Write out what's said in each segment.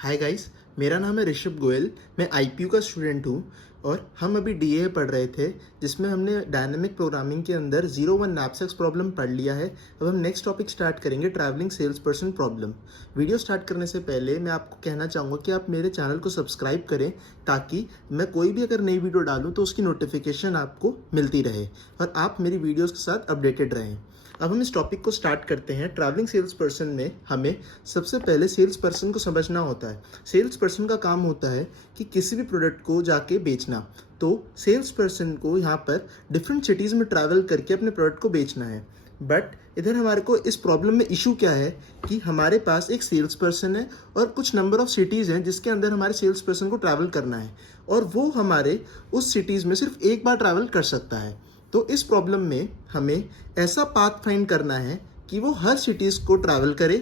Hi guys, मेरा नाम है ऋषभ गोयल। मैं आईपीयू का स्टूडेंट हूँ और हम अभी डीए पढ़ रहे थे जिसमें हमने डायनामिक प्रोग्रामिंग के अंदर 01 नैपसैक्स प्रॉब्लम पढ़ लिया है। अब हम नेक्स्ट टॉपिक स्टार्ट करेंगे, travelling sales person problem. Video start करने से पहले मैं आपको कहना चाहूँगा कि आप मेरे चैनल को सब्सक्राइब करें ताकि मैं कोई भी अगर नई वीडियो डालूँ तो उसकी नोटिफिकेशन आपको मिलती रहे और आप मेरी वीडियोज़ के साथ अपडेटेड रहें। अब हम इस टॉपिक को स्टार्ट करते हैं। ट्रैवलिंग सेल्स पर्सन में हमें सबसे पहले सेल्स पर्सन को समझना होता है। सेल्स पर्सन का काम होता है कि किसी भी प्रोडक्ट को जाके बेचना। तो सेल्स पर्सन को यहाँ पर डिफरेंट सिटीज़ में ट्रैवल करके अपने प्रोडक्ट को बेचना है। बट इधर हमारे को इस प्रॉब्लम में इशू क्या है कि हमारे पास एक सेल्स पर्सन है और कुछ नंबर ऑफ सिटीज़ हैं जिसके अंदर हमारे सेल्स पर्सन को ट्रैवल करना है और वो हमारे उस सिटीज़ में सिर्फ एक बार ट्रैवल कर सकता है। तो इस प्रॉब्लम में हमें ऐसा पाथ फाइंड करना है कि वो हर सिटीज़ को ट्रैवल करे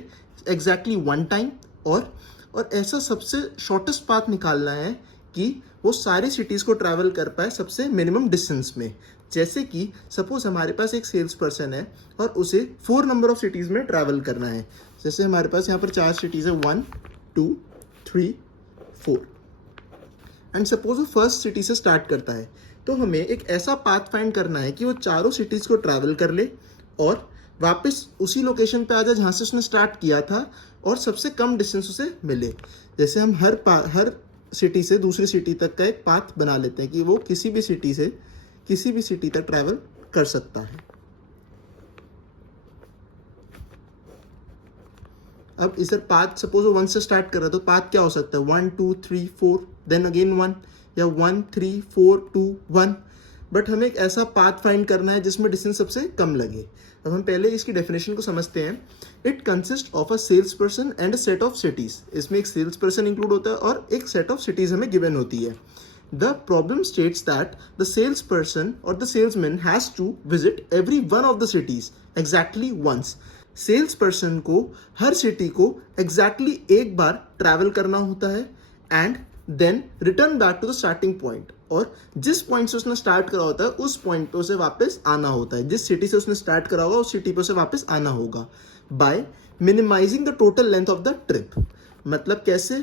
एग्जैक्टली वन टाइम और ऐसा सबसे शॉर्टेस्ट पाथ निकालना है कि वो सारी सिटीज़ को ट्रैवल कर पाए सबसे मिनिमम डिस्टेंस में। जैसे कि सपोज हमारे पास एक सेल्स पर्सन है और उसे 4 नंबर ऑफ सिटीज़ में ट्रैवल करना है। जैसे हमारे पास यहाँ पर 4 सिटीज़ है, 1 2 3 4 एंड सपोज वो फर्स्ट सिटी से स्टार्ट करता है। तो हमें एक ऐसा पाथ फाइंड करना है कि वो चारों सिटीज़ को ट्रैवल कर ले और वापस उसी लोकेशन पे आ जाए जहाँ से उसने स्टार्ट किया था और सबसे कम डिस्टेंस उसे मिले। जैसे हम हर सिटी से दूसरी सिटी तक का एक पाथ बना लेते हैं कि वो किसी भी सिटी से किसी भी सिटी तक ट्रैवल कर सकता है। अब इधर पाथ सपोज वो 1 से स्टार्ट कर रहा है तो पाथ क्या हो सकता है, 1 2 3 4 देन अगेन 1 या 1 3 4 2 1। बट हमें एक ऐसा पाथ फाइंड करना है जिसमें डिस्टेंस सबसे कम लगे। अब हम पहले इसकी डेफिनेशन को समझते हैं। It consist of a sales person and a set of cities. इसमें एक सेल्स पर्सन इंक्लूड होता है और एक सेट ऑफ सिटीज़ हमें गिवन होती है। The problem states that the salesperson or the salesman has to visit every one of the cities exactly once. Sales person को हर सिटी को एग्जैक्टली एक बार ट्रैवल करना होता है and then return back to the starting point. और जिस point से उसने स्टार्ट करा होता है उस पॉइंट पे उसे वापस आना होता है। जिस सिटी से उसने स्टार्ट करा होगा उस सिटी पे उसे वापस आना होगा by minimising the total length of the trip. मतलब कैसे,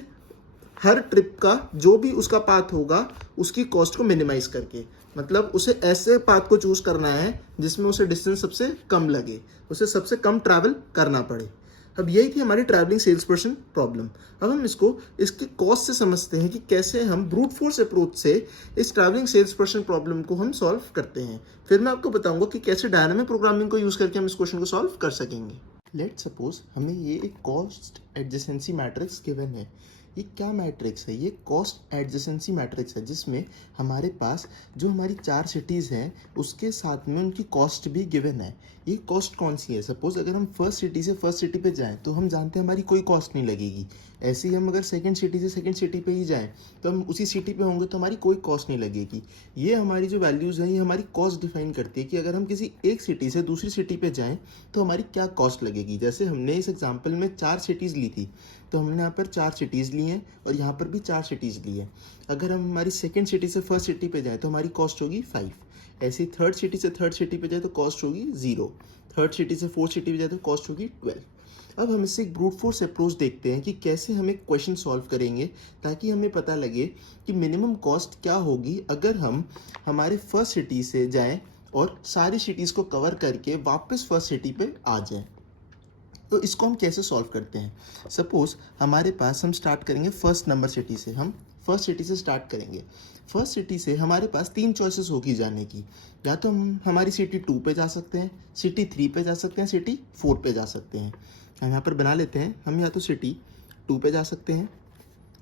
हर ट्रिप का जो भी उसका पाथ होगा उसकी कॉस्ट को मिनिमाइज करके। मतलब उसे ऐसे पाथ को चूज करना है जिसमें उसे डिस्टेंस सबसे कम लगे, उसे सबसे कम ट्रैवल करना पड़े। अब यही थी हमारी ट्रैवलिंग सेल्स पर्सन प्रॉब्लम। अब हम इसको इसके कॉस्ट से समझते हैं कि कैसे हम ब्रूट फोर्स अप्रोच से इस ट्रैवलिंग सेल्स पर्सन प्रॉब्लम को हम सॉल्व करते हैं। फिर मैं आपको बताऊंगा कि कैसे डायनामिक प्रोग्रामिंग को यूज करके हम इस क्वेश्चन को सॉल्व कर सकेंगे। लेट्स सपोज हमें ये एक कॉस्ट एडजेसेंसी मैट्रिक्स गिवन है। ये क्या मैट्रिक्स है? ये कॉस्ट एडजेसेंसी मैट्रिक्स है जिसमें हमारे पास जो हमारी 4 सिटीज़ हैं उसके साथ में उनकी कॉस्ट भी गिवन है। ये कॉस्ट कौन सी है? सपोज अगर हम फर्स्ट सिटी से फर्स्ट सिटी पे जाएं तो हम जानते हैं हमारी कोई कॉस्ट नहीं लगेगी। ऐसे ही हम अगर सेकंड सिटी से सेकंड सिटी पे ही जाएं तो हम उसी सिटी पे होंगे तो हमारी कोई कॉस्ट नहीं लगेगी। ये हमारी जो वैल्यूज़ हैं ये हमारी कॉस्ट डिफाइन करती है कि अगर हम किसी एक सिटी से दूसरी सिटी पे जाएं तो हमारी क्या कॉस्ट लगेगी। जैसे हमने इस एग्जाम्पल में 4 सिटीज़ ली थी तो हमने यहाँ पर 4 सिटीज़ ली हैं और यहाँ पर भी 4 सिटीज़ ली है। अगर हम हमारी सेकंड सिटी से फर्स्ट सिटी पे जाएं तो हमारी कॉस्ट होगी 5। ऐसे ही थर्ड सिटी से थर्ड सिटी पे जाए तो कॉस्ट होगी 0। थर्ड सिटी से फोर्थ सिटी पे जाए तो कॉस्ट होगी 12। अब हम इससे एक ब्रूट फोर्स अप्रोच देखते हैं कि कैसे हम एक क्वेश्चन सॉल्व करेंगे ताकि हमें पता लगे कि मिनिमम कॉस्ट क्या होगी अगर हम हमारे फर्स्ट सिटी से जाएं और सारी सिटीज़ को कवर करके वापस फर्स्ट सिटी पे आ जाएं। तो इसको हम कैसे सॉल्व करते हैं? सपोज हमारे पास हम स्टार्ट करेंगे फर्स्ट नंबर सिटी से। हम फर्स्ट सिटी से स्टार्ट करेंगे। फर्स्ट सिटी से हमारे पास 3 चॉइसेस होगी जाने की। या तो हम हमारी सिटी 2 पे जा सकते हैं, सिटी 3 पे जा सकते हैं, सिटी 4 पे जा सकते हैं। हम यहाँ पर बना लेते हैं, हम या तो सिटी 2 पे जा सकते हैं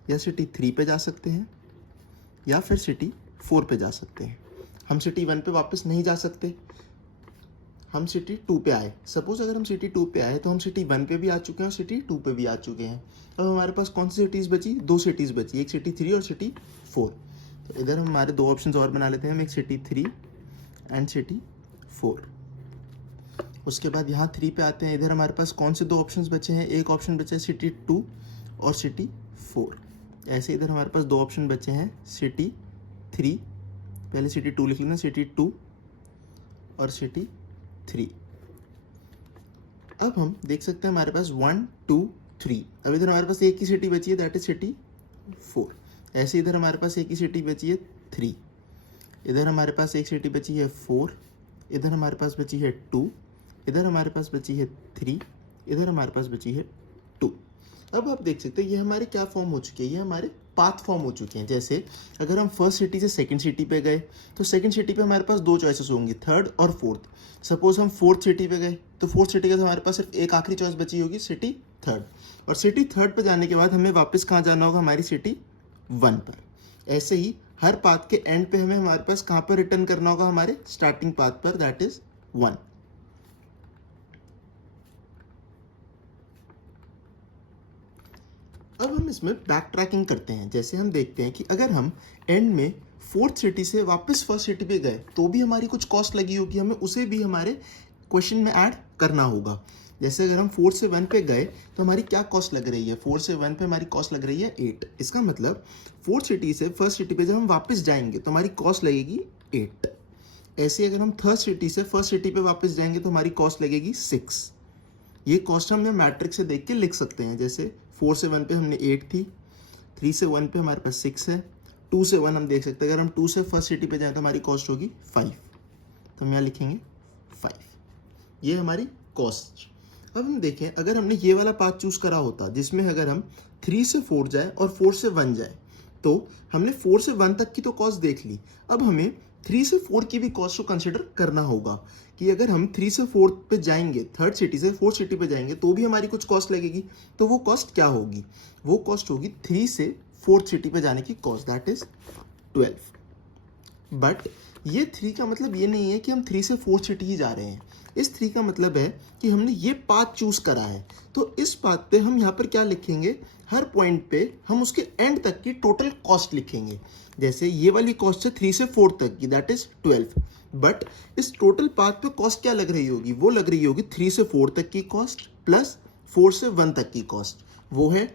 या सिटी 3 पे जा सकते हैं या फिर सिटी 4 पे जा सकते हैं। हम सिटी 1 पे वापस नहीं जा सकते, हम सिटी 2 पे आए। सपोज अगर हम सिटी 2 पे आए तो हम सिटी 1 पे भी आ चुके हैं और सिटी 2 पे भी आ चुके हैं। अब हमारे पास कौन सी सिटीज़ बची? 2 सिटीज़ बची, एक सिटी 3 और सिटी 4। तो इधर हम हमारे 2 ऑप्शंस और बना लेते हैं, हम एक सिटी 3 एंड सिटी 4। उसके बाद यहाँ 3 पे आते हैं। इधर हमारे पास कौन से 2 ऑप्शंस बचे हैं? एक ऑप्शन बचा है सिटी 2 और सिटी 4। ऐसे इधर हमारे पास 2 ऑप्शन बचे हैं, सिटी 3, पहले सिटी 2 लिख लेना, सिटी 2 और सिटी 3। अब हम देख सकते हैं हमारे पास 1 2 3। अब इधर हमारे पास एक ही सिटी बची है, दैट इज सिटी 4। ऐसे इधर हमारे पास एक ही सिटी बची है 3, इधर हमारे पास एक सिटी बची है 4, इधर हमारे पास बची है 2, इधर हमारे पास बची है 3, इधर हमारे पास बची है 2। अब आप देख सकते हैं ये हमारे क्या फॉर्म हो चुके हैं, ये हमारे पाथ फॉर्म हो चुके हैं। जैसे अगर हम फर्स्ट सिटी से सेकंड सिटी पे गए तो सेकंड सिटी पे हमारे पास दो चॉइसेस होंगी, थर्ड और फोर्थ। सपोज हम फोर्थ सिटी पे गए तो फोर्थ सिटी के हमारे पास सिर्फ एक आखिरी चॉइस बची होगी, सिटी थर्ड। और सिटी थर्ड पे जाने के बाद हमें वापस कहाँ जाना होगा, हमारी सिटी 1 पर। ऐसे ही हर पाथ के एंड पे हमें हमारे पास कहाँ पर रिटर्न करना होगा, हमारे स्टार्टिंग पाथ पर, दैट इज 1। अब हम इसमें बैक ट्रैकिंग करते हैं। जैसे हम देखते हैं कि अगर हम एंड में फोर्थ सिटी से वापस फर्स्ट सिटी पे गए तो भी हमारी कुछ कॉस्ट लगी होगी, हमें उसे भी हमारे क्वेश्चन में ऐड करना होगा। जैसे अगर हम 4 से 1 पे गए तो हमारी क्या कॉस्ट लग रही है, 4 से 1 पे हमारी कॉस्ट लग रही है 8। इसका मतलब फोर्थ सिटी से फर्स्ट सिटी पे जब हम वापस जाएंगे तो हमारी कॉस्ट लगेगी 8। ऐसे अगर हम थर्ड सिटी से फर्स्ट सिटी पे वापस जाएंगे तो हमारी कॉस्ट लगेगी 6। ये कॉस्ट हम मैट्रिक्स से देख के लिख सकते हैं। जैसे 4 से 1 पे हमने 8 थी, 3 से 1 पे हमारे पास 6 है, 2 से 1 हम देख सकते हैं अगर हम 2 से फर्स्ट सिटी पे जाएं तो हमारी कॉस्ट होगी 5, तो हम यहाँ लिखेंगे 5। ये हमारी कॉस्ट। अब हम देखें अगर हमने ये वाला पाथ चूज करा होता जिसमें अगर हम 3 से 4 जाए और 4 से 1 जाए तो हमने 4 से 1 तक की तो कॉस्ट देख ली। अब हमें 3 से 4 की भी कॉस्ट को कंसिडर करना होगा कि अगर हम 3 से 4 पे जाएंगे, थर्ड सिटी से फोर्थ सिटी पे जाएंगे तो भी हमारी कुछ कॉस्ट लगेगी। तो वो कॉस्ट क्या होगी, वो कॉस्ट होगी 3 से फोर्थ सिटी पे जाने की कॉस्ट, दैट इज 12। बट ये 3 का मतलब ये नहीं है कि हम 3 से 4 सिटी ही जा रहे हैं। इस 3 का मतलब है कि हमने ये पाथ चूज करा है, तो इस पाथ पे हम यहाँ पर क्या लिखेंगे, हर पॉइंट पे हम उसके एंड तक की टोटल कॉस्ट लिखेंगे। जैसे ये वाली कॉस्ट है 3 से 4 तक की, दैट इज 12। बट इस टोटल पाथ पे कॉस्ट क्या लग रही होगी, वो लग रही होगी 3 से 4 तक की कॉस्ट प्लस 4 से 1 तक की कॉस्ट, वो है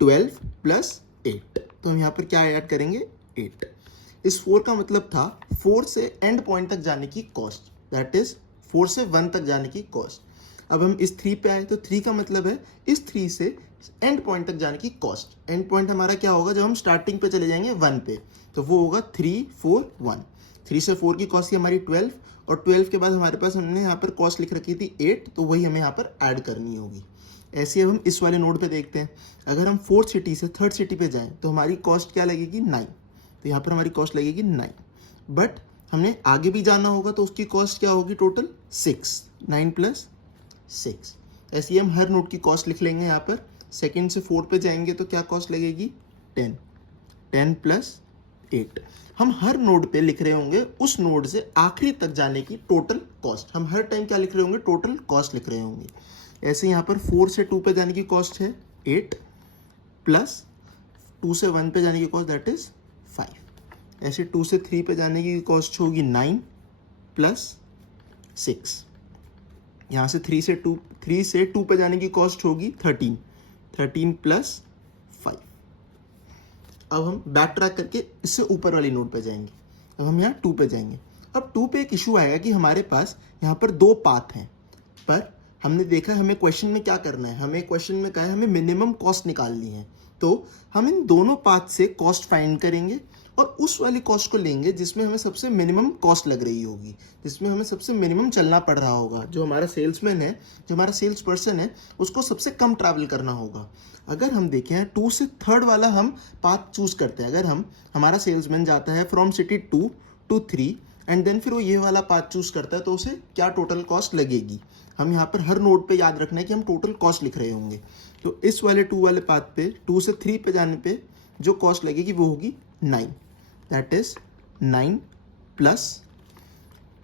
12 प्लस 8। तो हम यहाँ पर क्या ऐड करेंगे, 8। इस 4 का मतलब था 4 से एंड पॉइंट तक जाने की कॉस्ट, दैट इज 4 से 1 तक जाने की कॉस्ट। अब हम इस 3 पे आए तो 3 का मतलब है इस 3 से एंड पॉइंट तक जाने की कॉस्ट। एंड पॉइंट हमारा क्या होगा, जब हम स्टार्टिंग पे चले जाएंगे 1 पे, तो वो होगा 3, 4, 1। 3 से 4 की कॉस्ट थी हमारी 12, और 12 के बाद हमारे पास हमने यहाँ पर कॉस्ट लिख रखी थी 8, तो वही हमें यहाँ पर ऐड करनी होगी। ऐसे अब हम इस वाले नोड पे देखते हैं, अगर हम फोर्थ सिटी से थर्ड सिटी पे जाएं तो हमारी कॉस्ट क्या लगेगी, 9। तो यहाँ पर हमारी कॉस्ट लगेगी 9। बट हमने आगे भी जाना होगा तो उसकी कॉस्ट क्या होगी, टोटल 6, 9 प्लस 6। ऐसे ही हम हर नोड की कॉस्ट लिख लेंगे। यहाँ पर सेकंड से 4 पे जाएंगे तो क्या कॉस्ट लगेगी, 10, 10 प्लस 8। हम हर नोड पे लिख रहे होंगे उस नोड से आखिरी तक जाने की टोटल कॉस्ट। हम हर टाइम क्या लिख रहे होंगे, टोटल कॉस्ट लिख रहे होंगे। ऐसे यहाँ पर 4 से 2 पे जाने की कॉस्ट है 8 प्लस 2 से 1 पे जाने की कॉस्ट, दैट इज 5। ऐसे 2 से 3 पे जाने की कॉस्ट होगी 9 प्लस 6। यहाँ से 3 से 2 पे जाने की कॉस्ट होगी 13, 13 प्लस 5। अब हम बैक ट्रैक करके इससे ऊपर वाली नोड पे जाएंगे। अब हम यहाँ 2 पे जाएंगे। अब 2 पे एक इशू आएगा कि हमारे पास यहाँ पर 2 पाथ हैं, पर हमने देखा हमें क्वेश्चन में क्या करना है, हमें क्वेश्चन में कहा है हमें मिनिमम कॉस्ट निकालनी है। तो हम इन दोनों पाथ से कॉस्ट फाइंड करेंगे और उस वाली कॉस्ट को लेंगे जिसमें हमें सबसे मिनिमम कॉस्ट लग रही होगी, जिसमें हमें सबसे मिनिमम चलना पड़ रहा होगा। जो हमारा सेल्समैन है, जो हमारा सेल्स पर्सन है, उसको सबसे कम ट्रैवल करना होगा। अगर हम देखें 2 से 3rd वाला हम पाथ चूज करते हैं, अगर हमारा सेल्समैन जाता है from city 2 to 3 and then फिर वो ये वाला पाथ चूज करता है तो उसे क्या टोटल कॉस्ट लगेगी। हम यहाँ पर हर नोड पे याद रखना है कि हम टोटल कॉस्ट लिख रहे होंगे। तो इस वाले 2 वाले पाथ पे 2 से 3 पे जाने पे जो कॉस्ट लगेगी वो होगी 9, दैट इज 9 प्लस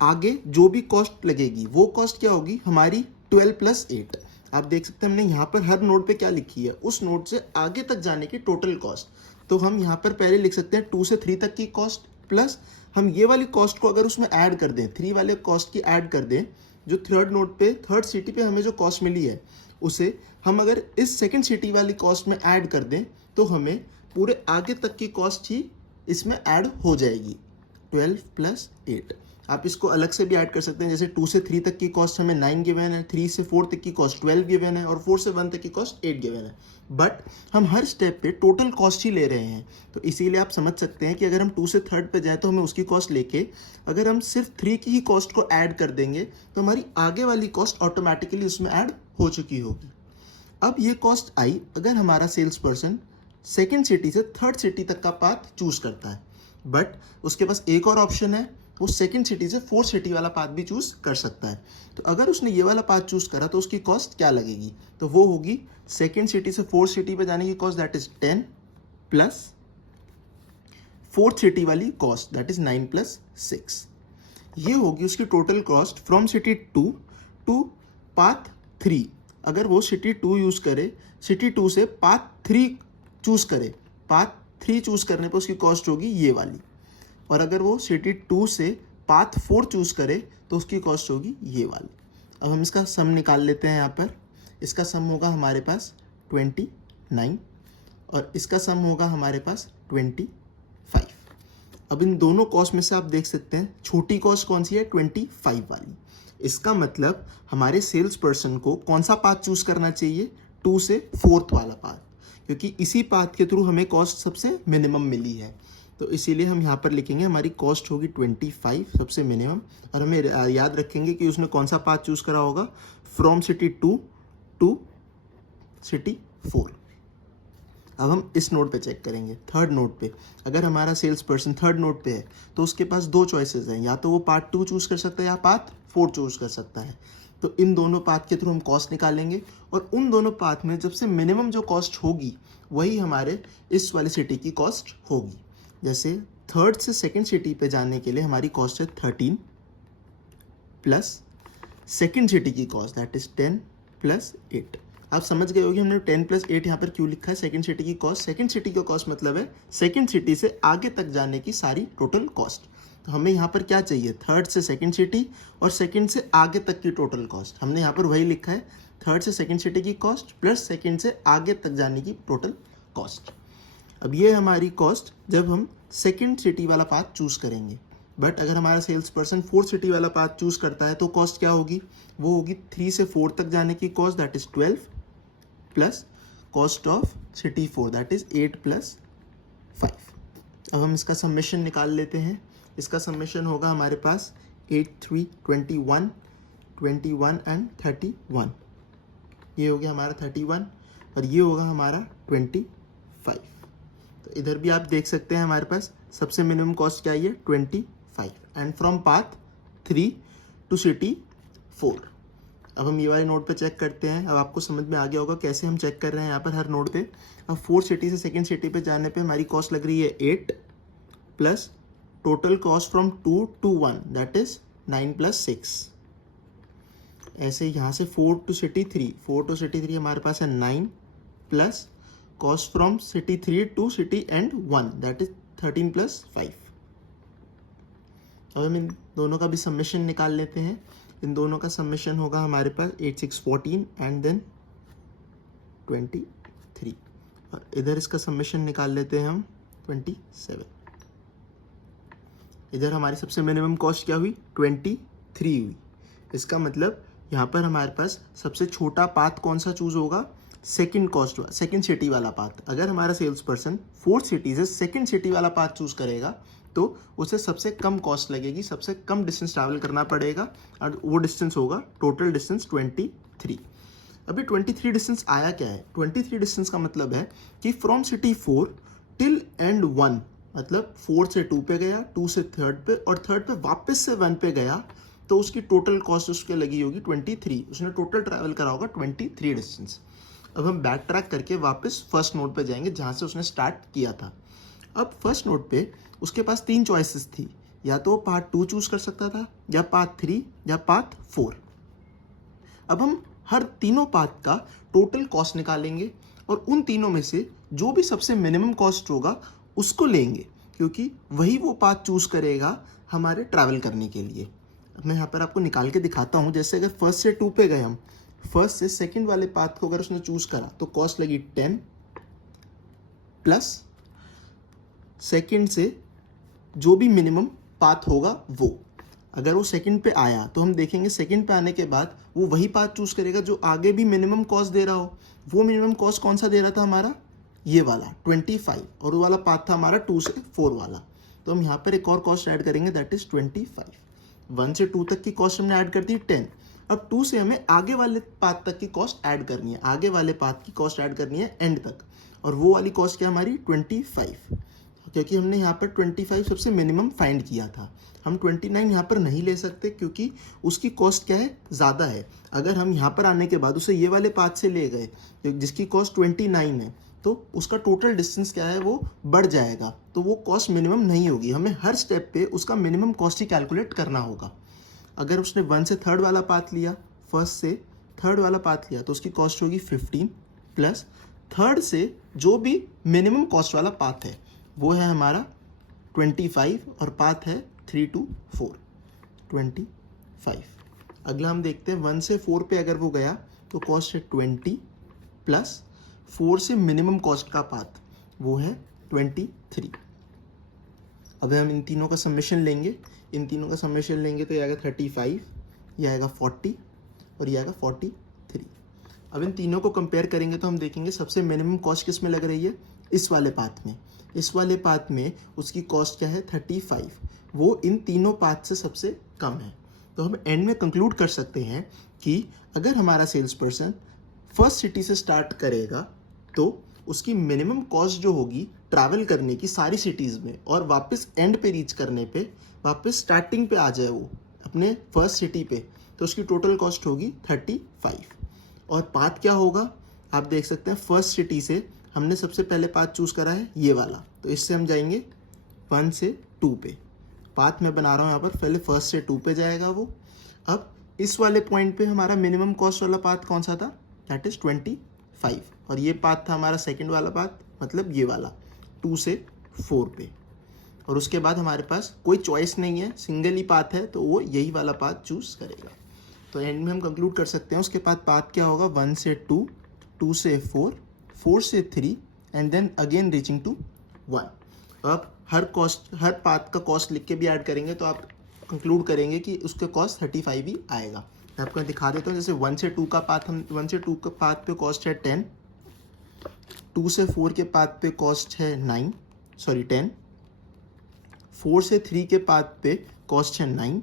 आगे जो भी कॉस्ट लगेगी वो कॉस्ट क्या होगी हमारी 12 प्लस 8। आप देख सकते हैं हमने यहाँ पर हर नोड पे क्या लिखी है, उस नोड से आगे तक जाने की टोटल कॉस्ट। तो हम यहाँ पर पहले लिख सकते हैं 2 से 3 तक की कॉस्ट प्लस हम ये वाली कॉस्ट को अगर उसमें ऐड कर दें, 3 वाले कॉस्ट की ऐड कर दें, जो 3rd नोड पे 3rd सिटी पे हमें जो कॉस्ट मिली है उसे हम अगर इस 2nd सिटी वाली कॉस्ट में ऐड कर दें तो हमें पूरे आगे तक की कॉस्ट ही इसमें ऐड हो जाएगी, 12 प्लस 8। आप इसको अलग से भी ऐड कर सकते हैं, जैसे 2 से 3 तक की कॉस्ट हमें 9 गिवन है, 3 से 4 तक की कॉस्ट 12 गिवन है और 4 से 1 तक की कॉस्ट 8 गिवन है। बट हम हर स्टेप पे टोटल कॉस्ट ही ले रहे हैं, तो इसीलिए आप समझ सकते हैं कि अगर हम 2 से 3 पे जाए तो हमें उसकी कॉस्ट लेके अगर हम सिर्फ 3 की ही कॉस्ट को ऐड कर देंगे तो हमारी आगे वाली कॉस्ट ऑटोमेटिकली उसमें ऐड हो चुकी होगी। अब ये कॉस्ट आई अगर हमारा सेल्स पर्सन सेकेंड सिटी से थर्ड सिटी तक का पाथ चूज करता है, बट उसके पास एक और ऑप्शन है, वो सेकेंड सिटी से फोर्थ सिटी वाला पाथ भी चूज कर सकता है। तो अगर उसने ये वाला पाथ चूज करा तो उसकी कॉस्ट क्या लगेगी, तो वो होगी सेकेंड सिटी से फोर्थ सिटी पे जाने की cost that is 10 plus fourth city वाली कॉस्ट दैट इज 9 प्लस 6। ये होगी उसकी total cost from city 2 to path 3। अगर वो सिटी 2 यूज करे, सिटी 2 से पाथ 3 चूज करे, पाथ 3 चूज करने पर उसकी कॉस्ट होगी ये वाली, और अगर वो सिटी 2 से पाथ 4 चूज करे तो उसकी कॉस्ट होगी ये वाली। अब हम इसका सम निकाल लेते हैं। यहाँ पर इसका सम होगा हमारे पास 29 और इसका सम होगा हमारे पास 25। अब इन दोनों कॉस्ट में से आप देख सकते हैं छोटी कॉस्ट कौन सी है, 25 वाली। इसका मतलब हमारे सेल्स पर्सन को कौन सा पाथ चूज करना चाहिए, 2 से 4 वाला पाथ, क्योंकि इसी पाथ के थ्रू हमें कॉस्ट सबसे मिनिमम मिली है। तो इसीलिए हम यहाँ पर लिखेंगे हमारी कॉस्ट होगी 25 सबसे मिनिमम, और हमें याद रखेंगे कि उसने कौन सा पाथ चूज करा होगा, फ्रॉम सिटी 2 टू सिटी 4। अब हम इस नोट पे चेक करेंगे, थर्ड नोट पे। अगर हमारा सेल्स पर्सन थर्ड नोट पे है तो उसके पास 2 चॉइसेस हैं, या तो वो पार्ट 2 चूज कर सकता है या पाथ 4 चूज कर सकता है। तो इन दोनों पाथ के थ्रू हम कॉस्ट निकालेंगे, और उन दोनों पाथ में जब से मिनिमम जो कॉस्ट होगी वही हमारे इस वाली सिटी की कॉस्ट होगी। जैसे थर्ड से सेकंड सिटी पे जाने के लिए हमारी कॉस्ट है 13 प्लस सेकंड सिटी की कॉस्ट दैट इज 10 प्लस 8। आप समझ गए होगी हमने 10 प्लस 8 यहाँ पर क्यों लिखा है, सेकंड सिटी की कॉस्ट। सेकंड सिटी का कॉस्ट मतलब है सेकंड सिटी से आगे तक जाने की सारी टोटल कॉस्ट। तो हमें यहाँ पर क्या चाहिए, थर्ड से सेकंड सिटी और सेकंड से आगे तक की टोटल कॉस्ट। हमने यहाँ पर वही लिखा है, थर्ड से सेकंड सिटी की कॉस्ट प्लस सेकंड से आगे तक जाने की टोटल कॉस्ट। अब ये हमारी कॉस्ट जब हम सेकंड सिटी वाला पाथ चूज करेंगे। बट अगर हमारा सेल्स पर्सन फोर्थ सिटी वाला पाथ चूज करता है तो कॉस्ट क्या होगी, वो होगी 3 से 4 तक जाने की cost that is 12 plus cost of city 4 that is 8 plus 5। अब हम इसका समेशन निकाल लेते हैं। इसका समेशन होगा हमारे पास 8, 3, 21 एंड 31। ये हो गया हमारा 31 और ये होगा हमारा 25। तो इधर भी आप देख सकते हैं हमारे पास सबसे मिनिमम कॉस्ट क्या है, 25 and from path 3 to city 4। अब हम ये वाले नोट पे चेक करते हैं। अब आपको समझ में आ गया होगा कैसे हम चेक कर रहे हैं यहाँ पर हर नोट पे। अब 4 सिटी से सेकंड सिटी पे जाने पे हमारी कॉस्ट लग रही है 8 plus total cost from 2 to 1 that is 9 plus 6। ऐसे यहाँ से 4 टू सिटी 3 हमारे पास है 9 plus cost from city 3 to city and 1 that is 13 plus 5। अब हम इन दोनों का भी समेशन निकाल लेते हैं। इन दोनों का समेशन होगा हमारे पास 8, 6, 14 एंड देन 23, और इधर इसका समेशन निकाल लेते हैं हम 27। इधर हमारी सबसे मिनिमम कॉस्ट क्या हुई, 23 हुई। इसका मतलब यहाँ पर हमारे पास सबसे छोटा पाथ कौन सा चूज होगा, सेकंड सिटी वाला पाथ। अगर हमारा सेल्स पर्सन फोर्थ सिटी से सेकंड सिटी वाला पाथ चूज करेगा तो उसे सबसे कम कॉस्ट लगेगी, सबसे कम डिस्टेंस ट्रैवल करना पड़ेगा, और वो डिस्टेंस होगा टोटल डिस्टेंस 23। अभी 23 डिस्टेंस आया क्या है, 23 डिस्टेंस का मतलब है कि फ्रॉम सिटी 4 टिल एंड 1, मतलब 4 से 2 पे गया, 2 से 3 पे और 3 पे वापस से 1 पे गया, तो उसकी टोटल कॉस्ट उसके लगी होगी 23। उसने टोटल ट्रैवल करा होगा 23 डिस्टेंस। अब हम बैक ट्रैक करके वापस फर्स्ट नोट पे जाएंगे जहाँ से उसने स्टार्ट किया था। अब फर्स्ट नोट पे उसके पास 3 चॉइसेस थी, या तो वो पार्ट 2 चूज कर सकता था, या पार्ट 3 या पार्ट 4। अब हम हर तीनों पार्ट का टोटल कॉस्ट निकालेंगे और उन तीनों में से जो भी सबसे मिनिमम कॉस्ट होगा उसको लेंगे, क्योंकि वही वो पार्ट चूज करेगा हमारे ट्रैवल करने के लिए। अब मैं यहाँ पर आपको निकाल के दिखाता हूँ। जैसे अगर फर्स्ट से 2 पे गए हम, फर्स्ट से सेकंड वाले पाथ को अगर उसने चूज करा तो कॉस्ट लगी 10 प्लस सेकंड से जो भी मिनिमम पाथ होगा वो। अगर वो सेकंड पे आया तो हम देखेंगे सेकंड पे आने के बाद वो वही पाथ चूज करेगा जो आगे भी मिनिमम कॉस्ट दे रहा हो। वो मिनिमम कॉस्ट कौन सा दे रहा था हमारा, ये वाला 25, और वो वाला पाथ था हमारा 2 से 4 वाला। तो हम यहाँ पर एक और कॉस्ट ऐड करेंगे, दैट इज 25। 1 से 2 तक की कॉस्ट हमने ऐड कर दी 10। अब 2 से हमें आगे वाले पाथ तक की कॉस्ट ऐड करनी है, आगे वाले पाथ की कॉस्ट ऐड करनी है एंड तक, और वो वाली कॉस्ट क्या हमारी 25, क्योंकि हमने यहाँ पर 25 सबसे मिनिमम फाइंड किया था। हम 29 यहाँ पर नहीं ले सकते क्योंकि उसकी कॉस्ट क्या है, ज़्यादा है। अगर हम यहाँ पर आने के बाद उसे ये वाले पाथ से ले गए जिसकी कॉस्ट 29 है, तो उसका टोटल डिस्टेंस क्या है, वो बढ़ जाएगा, तो वो कॉस्ट मिनिमम नहीं होगी। हमें हर स्टेप पे उसका मिनिमम कॉस्ट ही कैलकुलेट करना होगा। अगर उसने 1 से 3rd वाला पाथ लिया, फर्स्ट से 3rd वाला पाथ लिया, तो उसकी कॉस्ट होगी 15 प्लस 3rd से जो भी मिनिमम कॉस्ट वाला पाथ है वो है हमारा 25, और पाथ है 3 to 4, 25। अगला हम देखते हैं 1 से 4 पे अगर वो गया तो कॉस्ट है 20 प्लस 4 से मिनिमम कॉस्ट का पाथ वो है 23। अब हम इन तीनों का समेशन लेंगे, तो ये आएगा 35, ये आएगा 40 और ये आएगा 43। अब इन तीनों को कंपेयर करेंगे तो हम देखेंगे सबसे मिनिमम कॉस्ट किस में लग रही है, इस वाले पाथ में। इस वाले पाथ में उसकी कॉस्ट क्या है 35, वो इन तीनों पाथ से सबसे कम है। तो हम एंड में कंक्लूड कर सकते हैं कि अगर हमारा सेल्स पर्सन फर्स्ट सिटी से स्टार्ट करेगा तो उसकी मिनिमम कॉस्ट जो होगी ट्रैवल करने की सारी सिटीज़ में, और वापस एंड पे रीच करने पे वापस स्टार्टिंग पे आ जाए वो अपने फर्स्ट सिटी पे, तो उसकी टोटल कॉस्ट होगी 35। और पाथ क्या होगा, आप देख सकते हैं फर्स्ट सिटी से हमने सबसे पहले पाथ चूज़ करा है ये वाला, तो इससे हम जाएंगे 1 से 2 पे। पाथ मैं बना रहा हूँ यहाँ पर, पहले फर्स्ट से 2 पे जाएगा वो। अब इस वाले पॉइंट पे हमारा मिनिमम कॉस्ट वाला पाथ कौन सा था, दैट इज़ 25, और ये पाथ था हमारा सेकंड वाला पाथ, मतलब ये वाला 2 से 4 पे। और उसके बाद हमारे पास कोई चॉइस नहीं है, सिंगल ही पाथ है, तो वो यही वाला पाथ चूज़ करेगा। तो एंड में हम कंक्लूड कर सकते हैं उसके बाद पाथ क्या होगा, 1 से 2, 2 से 4, 4 से 3 and then again reaching to 1। अब हर पाथ का कॉस्ट लिख के भी ऐड करेंगे तो आप कंक्लूड करेंगे कि उसका कॉस्ट 35 ही आएगा। मैं आपको दिखा देता हूँ, जैसे 1 से 2 का पाथ पे कॉस्ट है 10, 2 से 4 के पाथ पे कॉस्ट है 10, 4 से 3 के पाथ पे कॉस्ट है 9,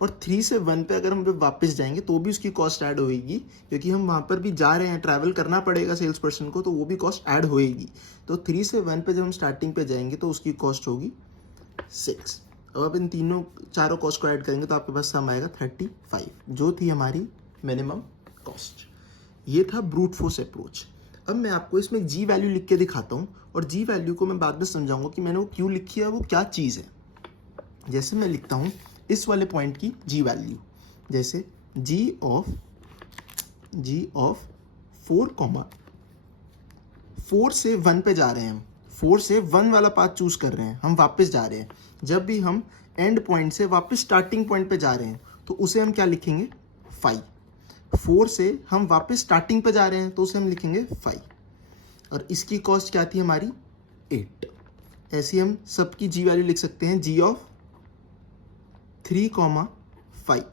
और 3 से 1 पे अगर हम वापस जाएंगे तो भी उसकी कॉस्ट ऐड होएगी, क्योंकि हम वहाँ पर भी जा रहे हैं, ट्रैवल करना पड़ेगा सेल्स पर्सन को, तो वो भी कॉस्ट ऐड होएगी। तो 3 से 1 पे जब हम स्टार्टिंग पे जाएंगे तो उसकी कॉस्ट होगी 6। अब इन चारों कॉस्ट को ऐड करेंगे तो आपके पास सम आएगा 35, जो थी हमारी मिनिमम कॉस्ट। ये था ब्रूट फोर्स अप्रोच। अब मैं आपको इसमें जी वैल्यू लिख के दिखाता हूँ, और जी वैल्यू को मैं बाद में समझाऊंगा कि मैंने वो क्यों लिखी है, वो क्या चीज़ है। जैसे मैं लिखता हूँ इस वाले पॉइंट की जी वैल्यू, जैसे जी ऑफ 4 से 1 पे जा रहे हैं हम, 4 से 1 वाला पाथ चूज कर रहे हैं, हम वापस जा रहे हैं। जब भी हम एंड पॉइंट से वापस स्टार्टिंग पॉइंट पे जा रहे हैं तो उसे हम क्या लिखेंगे 5। 4 से हम वापस स्टार्टिंग पे जा रहे हैं तो उसे हम लिखेंगे 5, और इसकी कॉस्ट क्या थी हमारी 8। ऐसे हम सबकी जी वैल्यू लिख सकते हैं। जी ऑफ 3,5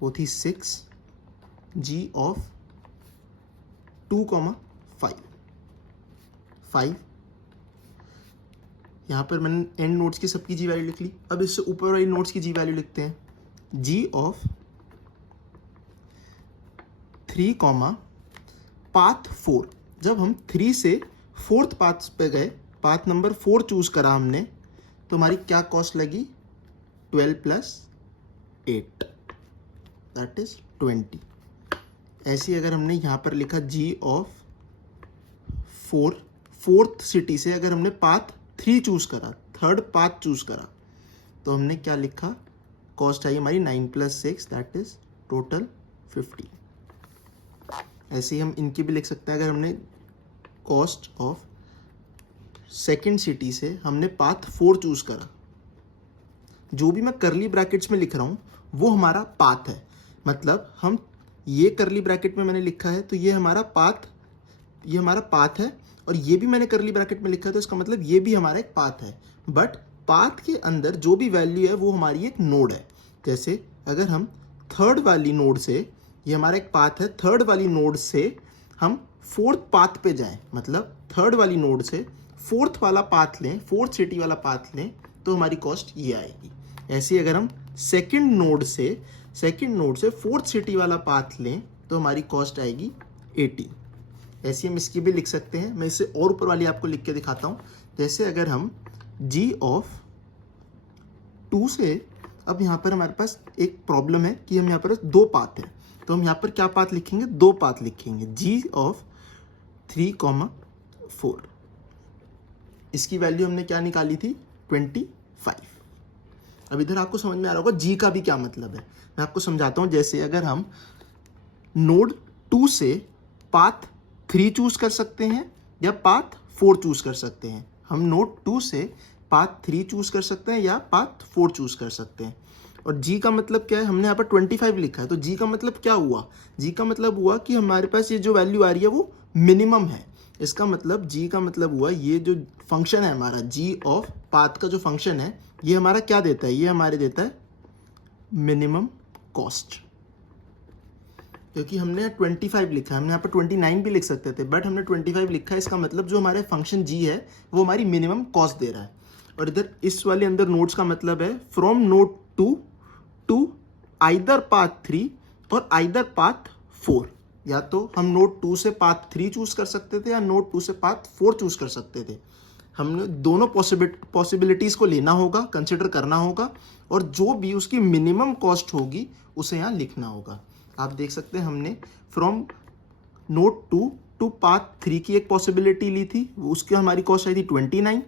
वो थी 6, जी ऑफ 2,5 5। यहाँ पर मैंने एंड नोट्स की सबकी जी वैल्यू लिख ली। अब इससे ऊपर वाली नोट्स की जी वैल्यू लिखते हैं। G of 3, path 4। जब हम 3 से 4th पाथ पे गए, पाथ नंबर 4 चूज करा हमने, तो हमारी क्या कॉस्ट लगी 12 प्लस 8, दैट इज 20। ऐसी अगर हमने यहाँ पर लिखा जी ऑफ 4th सिटी से अगर हमने पाथ 3 चूज करा, 3rd पाथ चूज करा, तो हमने क्या लिखा, कॉस्ट आई हमारी 9 प्लस 6, दैट इज टोटल 15। ऐसे ही हम इनकी भी लिख सकते हैं। अगर हमने कॉस्ट ऑफ सेकंड सिटी से हमने पाथ 4 चूज करा, जो भी मैं करली ब्रैकेट्स में लिख रहा हूँ वो हमारा पाथ है। मतलब हम ये करली ब्रैकेट में मैंने लिखा है तो ये हमारा पाथ है, और ये भी मैंने करली ब्रैकेट में लिखा है तो इसका मतलब ये भी हमारा एक पाथ है। बट पाथ के अंदर जो भी वैल्यू है वो हमारी एक नोड है। जैसे अगर हम थर्ड वाली नोड से, ये हमारा एक पाथ है, थर्ड वाली नोड से हम फोर्थ पाथ पे जाएं, मतलब थर्ड वाली नोड से फोर्थ वाला पाथ लें, फोर्थ सिटी वाला पाथ लें, तो हमारी कॉस्ट ये आएगी। ऐसे ही अगर हम सेकंड नोड से फोर्थ सिटी वाला पाथ लें तो हमारी कॉस्ट आएगी 80। ऐसे हम इसकी भी लिख सकते हैं। मैं इसे और ऊपर वाली आपको लिख के दिखाता हूँ। जैसे अगर हम g ऑफ 2 से, अब यहाँ पर हमारे पास एक प्रॉब्लम है कि हम यहाँ पर 2 पाथ है, तो हम यहाँ पर क्या पाथ लिखेंगे, 2 पाथ लिखेंगे, g ऑफ 3,4। इसकी वैल्यू हमने क्या निकाली थी, 25। अब इधर आपको समझ में आ रहा होगा g का भी क्या मतलब है। मैं आपको समझाता हूँ। जैसे अगर हम नोड 2 से पाथ 3 चूज कर सकते हैं या पाथ 4 चूज कर सकते हैं। हम नोड 2 से पाथ 3 चूज कर सकते हैं या पाथ 4 चूज कर सकते हैं। और g का मतलब क्या है, हमने यहाँ पर 25 लिखा है, तो g का मतलब क्या हुआ, g का मतलब हुआ कि हमारे पास ये जो वैल्यू आ रही है वो मिनिमम है। इसका मतलब g का मतलब हुआ ये जो फंक्शन है हमारा g ऑफ पाथ का जो फंक्शन है, ये हमारा क्या देता है, ये हमारे देता है मिनिमम कॉस्ट। क्योंकि हमने 25 लिखा है, हमने यहाँ पर 29 भी लिख सकते थे, बट हमने 25 लिखा है। इसका मतलब जो हमारे फंक्शन g है वो हमारी मिनिमम कॉस्ट दे रहा है। और इधर इस वाले अंदर नोड्स का मतलब है from node 2 to either path 3 और आइदर पाथ 4। या तो हम नोड 2 से पाथ 3 चूज कर सकते थे या नोड 2 से पाथ 4 चूज कर सकते थे। हमने दोनों पॉसिबिलिटीज़ को लेना होगा, कंसिडर करना होगा, और जो भी उसकी मिनिमम कॉस्ट होगी उसे यहाँ लिखना होगा। आप देख सकते हैं हमने फ्रॉम नोड 2 टू पाथ 3 की एक पॉसिबिलिटी ली थी, उसकी हमारी कॉस्ट आई थी 29।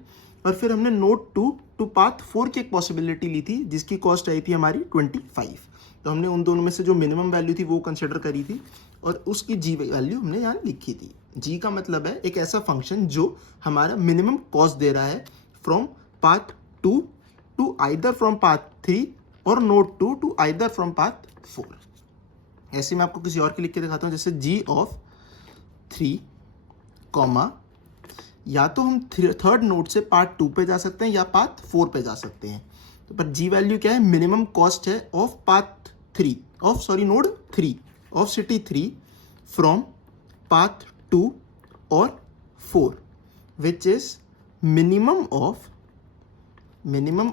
और फिर हमने नोड 2 टू पाथ 4 की एक पॉसिबिलिटी ली थी जिसकी कॉस्ट आई थी हमारी 25। तो हमने उन दोनों में से जो मिनिमम वैल्यू थी वो कंसिडर करी थी और उसकी जी वैल्यू हमने यहाँ लिखी थी। जी का मतलब है एक ऐसा फंक्शन जो हमारा मिनिमम कॉस्ट दे रहा है from path 2 to either from path 3 और node 2 to either from path 4। ऐसे मैं आपको किसी और के लिख के दिखाता हूँ। जैसे जी ऑफ 3 कॉमा, या तो हम थर्ड नोड से पार्ट 2 पे जा सकते हैं या पाथ 4 पे जा सकते हैं। तो पर जी वैल्यू क्या है, मिनिमम कॉस्ट है of path 3 of node 3 of city 3 from path 2 और 4 विच इज मिनिमम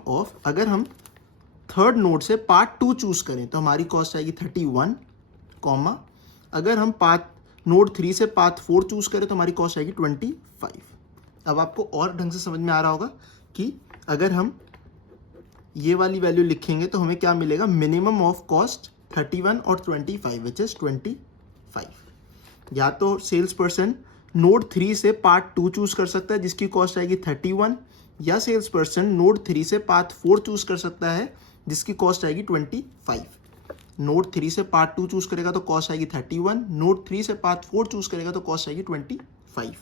ऑफ अगर हम थर्ड नोड से पार्ट 2 चूज करें तो हमारी कॉस्ट आएगी 31 कॉमा, अगर हम पाथ नोड 3 से पाथ 4 चूज करें तो हमारी कॉस्ट आएगी 25। अब आपको और ढंग से समझ में आ रहा होगा कि अगर हम ये वाली वैल्यू लिखेंगे तो हमें क्या मिलेगा, मिनिमम ऑफ कॉस्ट 31 और 25 विच इज 25। या तो सेल्स पर्सन नोड 3 से पार्ट 2 चूज कर सकता है जिसकी कॉस्ट आएगी 31, या सेल्स पर्सन नोड 3 से पार्ट 4 चूज कर सकता है जिसकी कॉस्ट आएगी 25। नोड 3 से पार्ट 2 चूज करेगा तो कॉस्ट आएगी 31, नोड 3 से पार्ट 4 चूज करेगा तो कॉस्ट आएगी 25।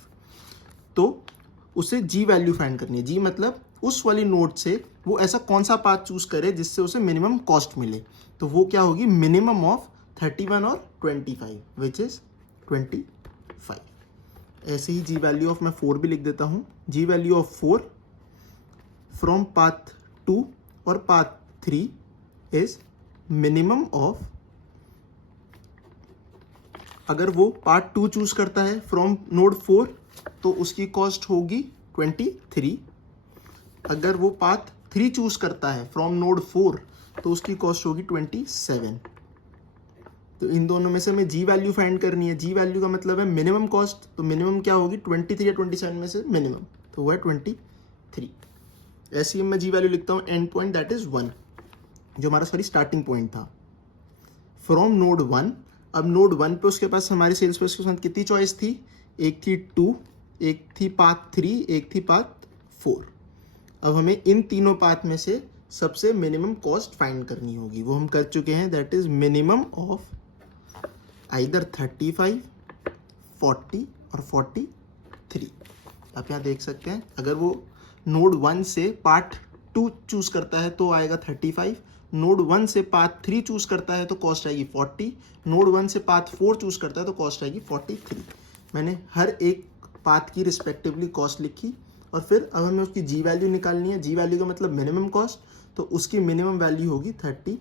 तो उसे जी वैल्यू फाइंड करनी है। जी मतलब उस वाली नोड से वो ऐसा कौन सा पाथ चूज करे जिससे उसे मिनिमम कॉस्ट मिले, तो वो क्या होगी, मिनिमम ऑफ 31 और 25 विच इज 25। ऐसे ही जी वैल्यू ऑफ, मैं 4 भी लिख देता हूँ, जी वैल्यू ऑफ 4 फ्रॉम पाथ 2 और पाथ 3 इज मिनिमम ऑफ, अगर वो पार्ट 2 चूज करता है फ्रॉम नोड 4 तो उसकी कॉस्ट होगी 23, अगर वो पाथ 3 चूज करता है फ्रॉम नोड 4 तो उसकी कॉस्ट होगी 27। तो इन दोनों में से हमें जी वैल्यू फाइंड करनी है। जी वैल्यू का मतलब है मिनिमम कॉस्ट, तो मिनिमम क्या होगी, 23 या 27 में से मिनिमम, तो वो है 23। ऐसे ही मैं जी वैल्यू लिखता हूँ एंड पॉइंट दैट इज 1, जो हमारा स्टार्टिंग पॉइंट था फ्रॉम नोड 1। अब नोड 1 पे उसके पास हमारे सेल्स पर्सन के साथ कितनी चॉइस थी, एक थी 2, एक थी पाथ 3, एक थी पाथ 4। अब हमें इन तीनों पाथ में से सबसे मिनिमम कॉस्ट फाइंड करनी होगी, वो हम कर चुके हैं, that is minimum of either 35, 40 और 43। आप यहाँ देख सकते हैं अगर वो नोड 1 से पार्ट 2 चूज करता है तो आएगा 35, नोड 1 से पाथ 3 चूज करता है तो कॉस्ट आएगी 40, नोड 1 से पाथ 4 चूज करता है तो कॉस्ट आएगी 43। मैंने हर एक पाथ की रिस्पेक्टिवली कॉस्ट लिखी और फिर अब हमें उसकी जी वैल्यू निकालनी है। जी वैल्यू का मतलब मिनिमम कॉस्ट, तो उसकी मिनिमम वैल्यू होगी 35।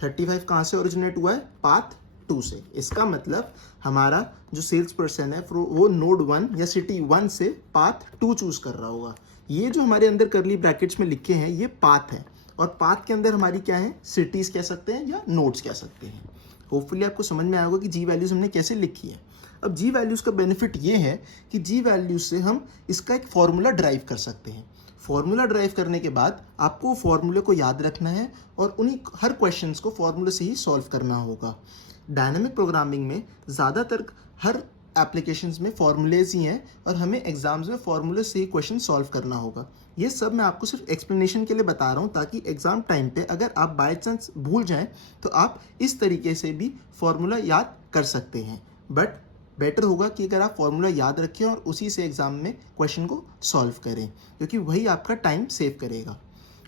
35 कहाँ से ओरिजिनेट हुआ है? पाथ 2 से। इसका मतलब हमारा जो सेल्स पर्सन है वो नोड 1 या सिटी 1 से पाथ 2 चूज कर रहा होगा। ये जो हमारे अंदर करली ब्रैकेट्स में लिखे हैं ये पाथ है, और पाथ के अंदर हमारी क्या है? सिटीज कह सकते हैं या नोड्स कह सकते हैं। होपफुली आपको समझ में आया होगा कि जी वैल्यूज हमने कैसे लिखी है। अब जी वैल्यूज का बेनिफिट ये है कि जी वैल्यूज से हम इसका एक फॉर्मूला ड्राइव कर सकते हैं। फॉर्मूला ड्राइव करने के बाद आपको फॉर्मूले को याद रखना है और उन्हीं हर क्वेश्चंस को फॉर्मूले से ही सॉल्व करना होगा। डायनामिक प्रोग्रामिंग में ज़्यादातर हर एप्लीकेशंस में फॉर्मूलेज ही हैं और हमें एग्जाम्स में फॉर्मूले से ही क्वेश्चन सॉल्व करना होगा। ये सब मैं आपको सिर्फ एक्सप्लेनेशन के लिए बता रहा हूँ ताकि एग्जाम टाइम पे अगर आप बाय चांस भूल जाएं तो आप इस तरीके से भी फॉर्मूला याद कर सकते हैं। बट बेटर होगा कि अगर आप फॉर्मूला याद रखें और उसी से एग्जाम में क्वेश्चन को सॉल्व करें, क्योंकि वही आपका टाइम सेव करेगा।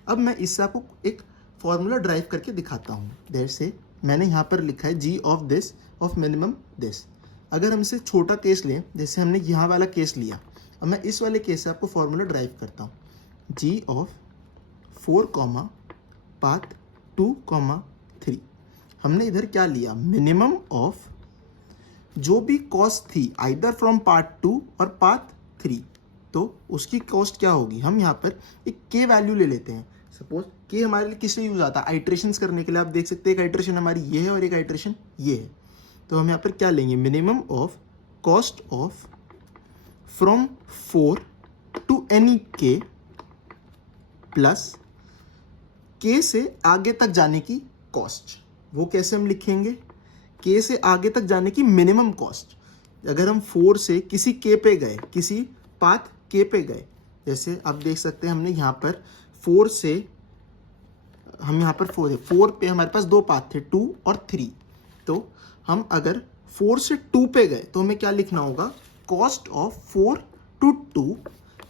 अब मैं इससे आपको एक फॉर्मूला ड्राइव करके दिखाता हूँ। देर से मैंने यहाँ पर लिखा है G of this of minimum this. अगर हम इसे छोटा केस लें, जैसे हमने यहाँ वाला केस लिया, अब मैं इस वाले केस से आपको फॉर्मूला ड्राइव करता हूँ। जी ऑफ 4 पाथ 2 3। हमने इधर क्या लिया? मिनिमम ऑफ जो भी कॉस्ट थी आइदर फ्रॉम पार्ट 2 और पार्ट 3, तो उसकी कॉस्ट क्या होगी? हम यहाँ पर एक के वैल्यू ले लेते हैं। सपोज के हमारे लिए किस लिए यूज आता है? आइट्रेशंस करने के लिए। आप देख सकते हैं एक आइट्रेशन हमारी ये है और एक आइट्रेशन ये है। तो हम यहाँ पर क्या लेंगे? Minimum of cost of from 4 to any K plus K से आगे तक जाने की कॉस्ट। वो कैसे हम लिखेंगे? के से आगे तक जाने की मिनिमम कॉस्ट। अगर हम 4 से किसी के पे गए, किसी पाथ के पे गए, जैसे आप देख सकते हैं हमने यहाँ पर 4 से, हम यहाँ पर 4 पे हमारे पास 2 पाथ थे 2 और 3। तो हम अगर 4 से 2 पे गए तो हमें क्या लिखना होगा? Cost of 4 to 2।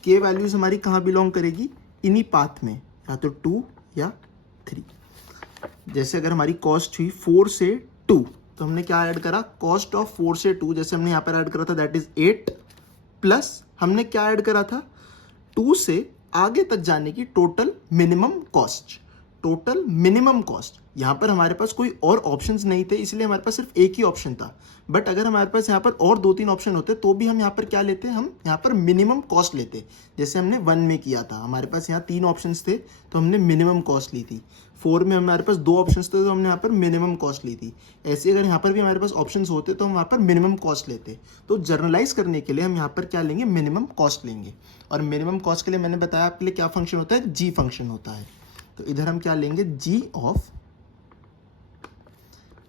K values हमारी कहाँ बिलोंग करेगी? इन्हीं पाथ में, या तो 2 या 3। जैसे अगर हमारी कॉस्ट हुई 4 से 2, तो हमने क्या ऐड करा? कॉस्ट ऑफ 4 से 2, जैसे हमने यहाँ पर ऐड करा था दैट इज 8, प्लस हमने क्या ऐड करा था? 2 से आगे तक जाने की total minimum cost. Total minimum cost. यहाँ पर हमारे पास कोई और ऑप्शंस नहीं थे, इसलिए हमारे पास सिर्फ एक ही ऑप्शन था। बट अगर हमारे पास यहाँ पर और 2-3 ऑप्शन होते तो भी हम यहाँ पर क्या लेते? हम यहाँ पर मिनिमम कॉस्ट लेते। जैसे हमने 1 में किया था, हमारे पास यहाँ 3 ऑप्शंस थे तो हमने मिनिमम कॉस्ट ली थी। 4 में हमारे पास 2 ऑप्शंस थे तो हमने यहाँ पर मिनिमम कॉस्ट ली थी। ऐसे अगर यहाँ पर भी हमारे पास ऑप्शंस होते तो हम यहाँ पर मिनिमम कॉस्ट लेते। तो जर्नलाइज करने के लिए हम यहाँ पर क्या लेंगे? मिनिमम कॉस्ट लेंगे। और मिनिमम कॉस्ट के लिए मैंने बताया आपके लिए क्या फंक्शन होता है? जी फंक्शन होता है। तो इधर हम क्या लेंगे? जी ऑफ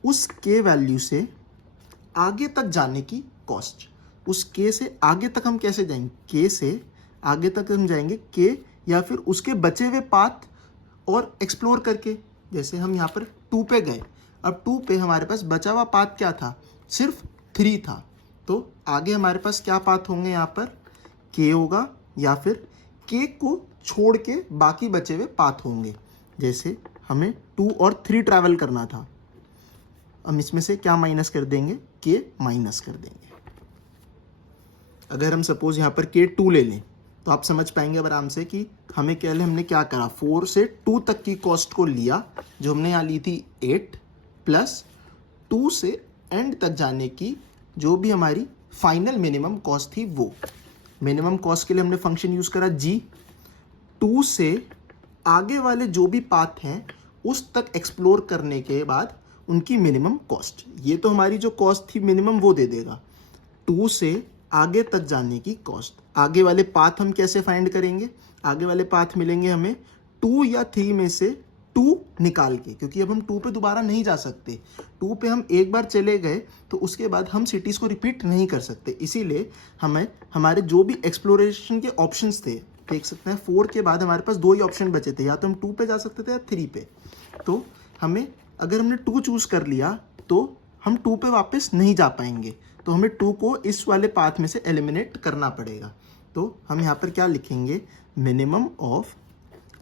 उस के वैल्यू से आगे तक जाने की कॉस्ट। उस के से आगे तक हम कैसे जाएंगे? के से आगे तक हम जाएंगे के या फिर उसके बचे हुए पाथ और एक्सप्लोर करके। जैसे हम यहाँ पर 2 पे गए, अब 2 पे हमारे पास बचा हुआ पाथ क्या था? सिर्फ 3 था। तो आगे हमारे पास क्या पाथ होंगे? यहाँ पर के होगा या फिर के को छोड़ के बाकी बचे हुए पाथ होंगे। जैसे हमें 2 और 3 ट्रैवल करना था, हम इसमें से क्या माइनस कर देंगे? के माइनस कर देंगे। अगर हम सपोज यहाँ पर के 2 ले लें तो आप समझ पाएंगे आराम से कि हमने क्या करा? 4 से 2 तक की कॉस्ट को लिया, जो हमने यहाँ ली थी 8, प्लस 2 से एंड तक जाने की जो भी हमारी फाइनल मिनिमम कॉस्ट थी वो। मिनिमम कॉस्ट के लिए हमने फंक्शन यूज करा जी। 2 से आगे वाले जो भी पाथ हैं उस तक एक्सप्लोर करने के बाद उनकी मिनिमम कॉस्ट। ये तो हमारी जो कॉस्ट थी मिनिमम वो दे देगा। 2 से आगे तक जाने की कॉस्ट। आगे वाले पाथ हम कैसे फाइंड करेंगे? आगे वाले पाथ मिलेंगे हमें 2 या 3 में से 2 निकाल के, क्योंकि अब हम 2 पे दोबारा नहीं जा सकते। 2 पे हम एक बार चले गए तो उसके बाद हम सिटीज़ को रिपीट नहीं कर सकते। इसीलिए हमें हमारे जो भी एक्सप्लोरेशन के ऑप्शंस थे, देख सकते हैं 4 के बाद हमारे पास 2 ही ऑप्शन बचे थे, या तो हम 2 पे जा सकते थे या 3 पे। तो हमें अगर हमने 2 चूज कर लिया तो हम 2 पे वापस नहीं जा पाएंगे, तो हमें 2 को इस वाले पाथ में से एलिमिनेट करना पड़ेगा। तो हम यहाँ पर क्या लिखेंगे? मिनिमम ऑफ,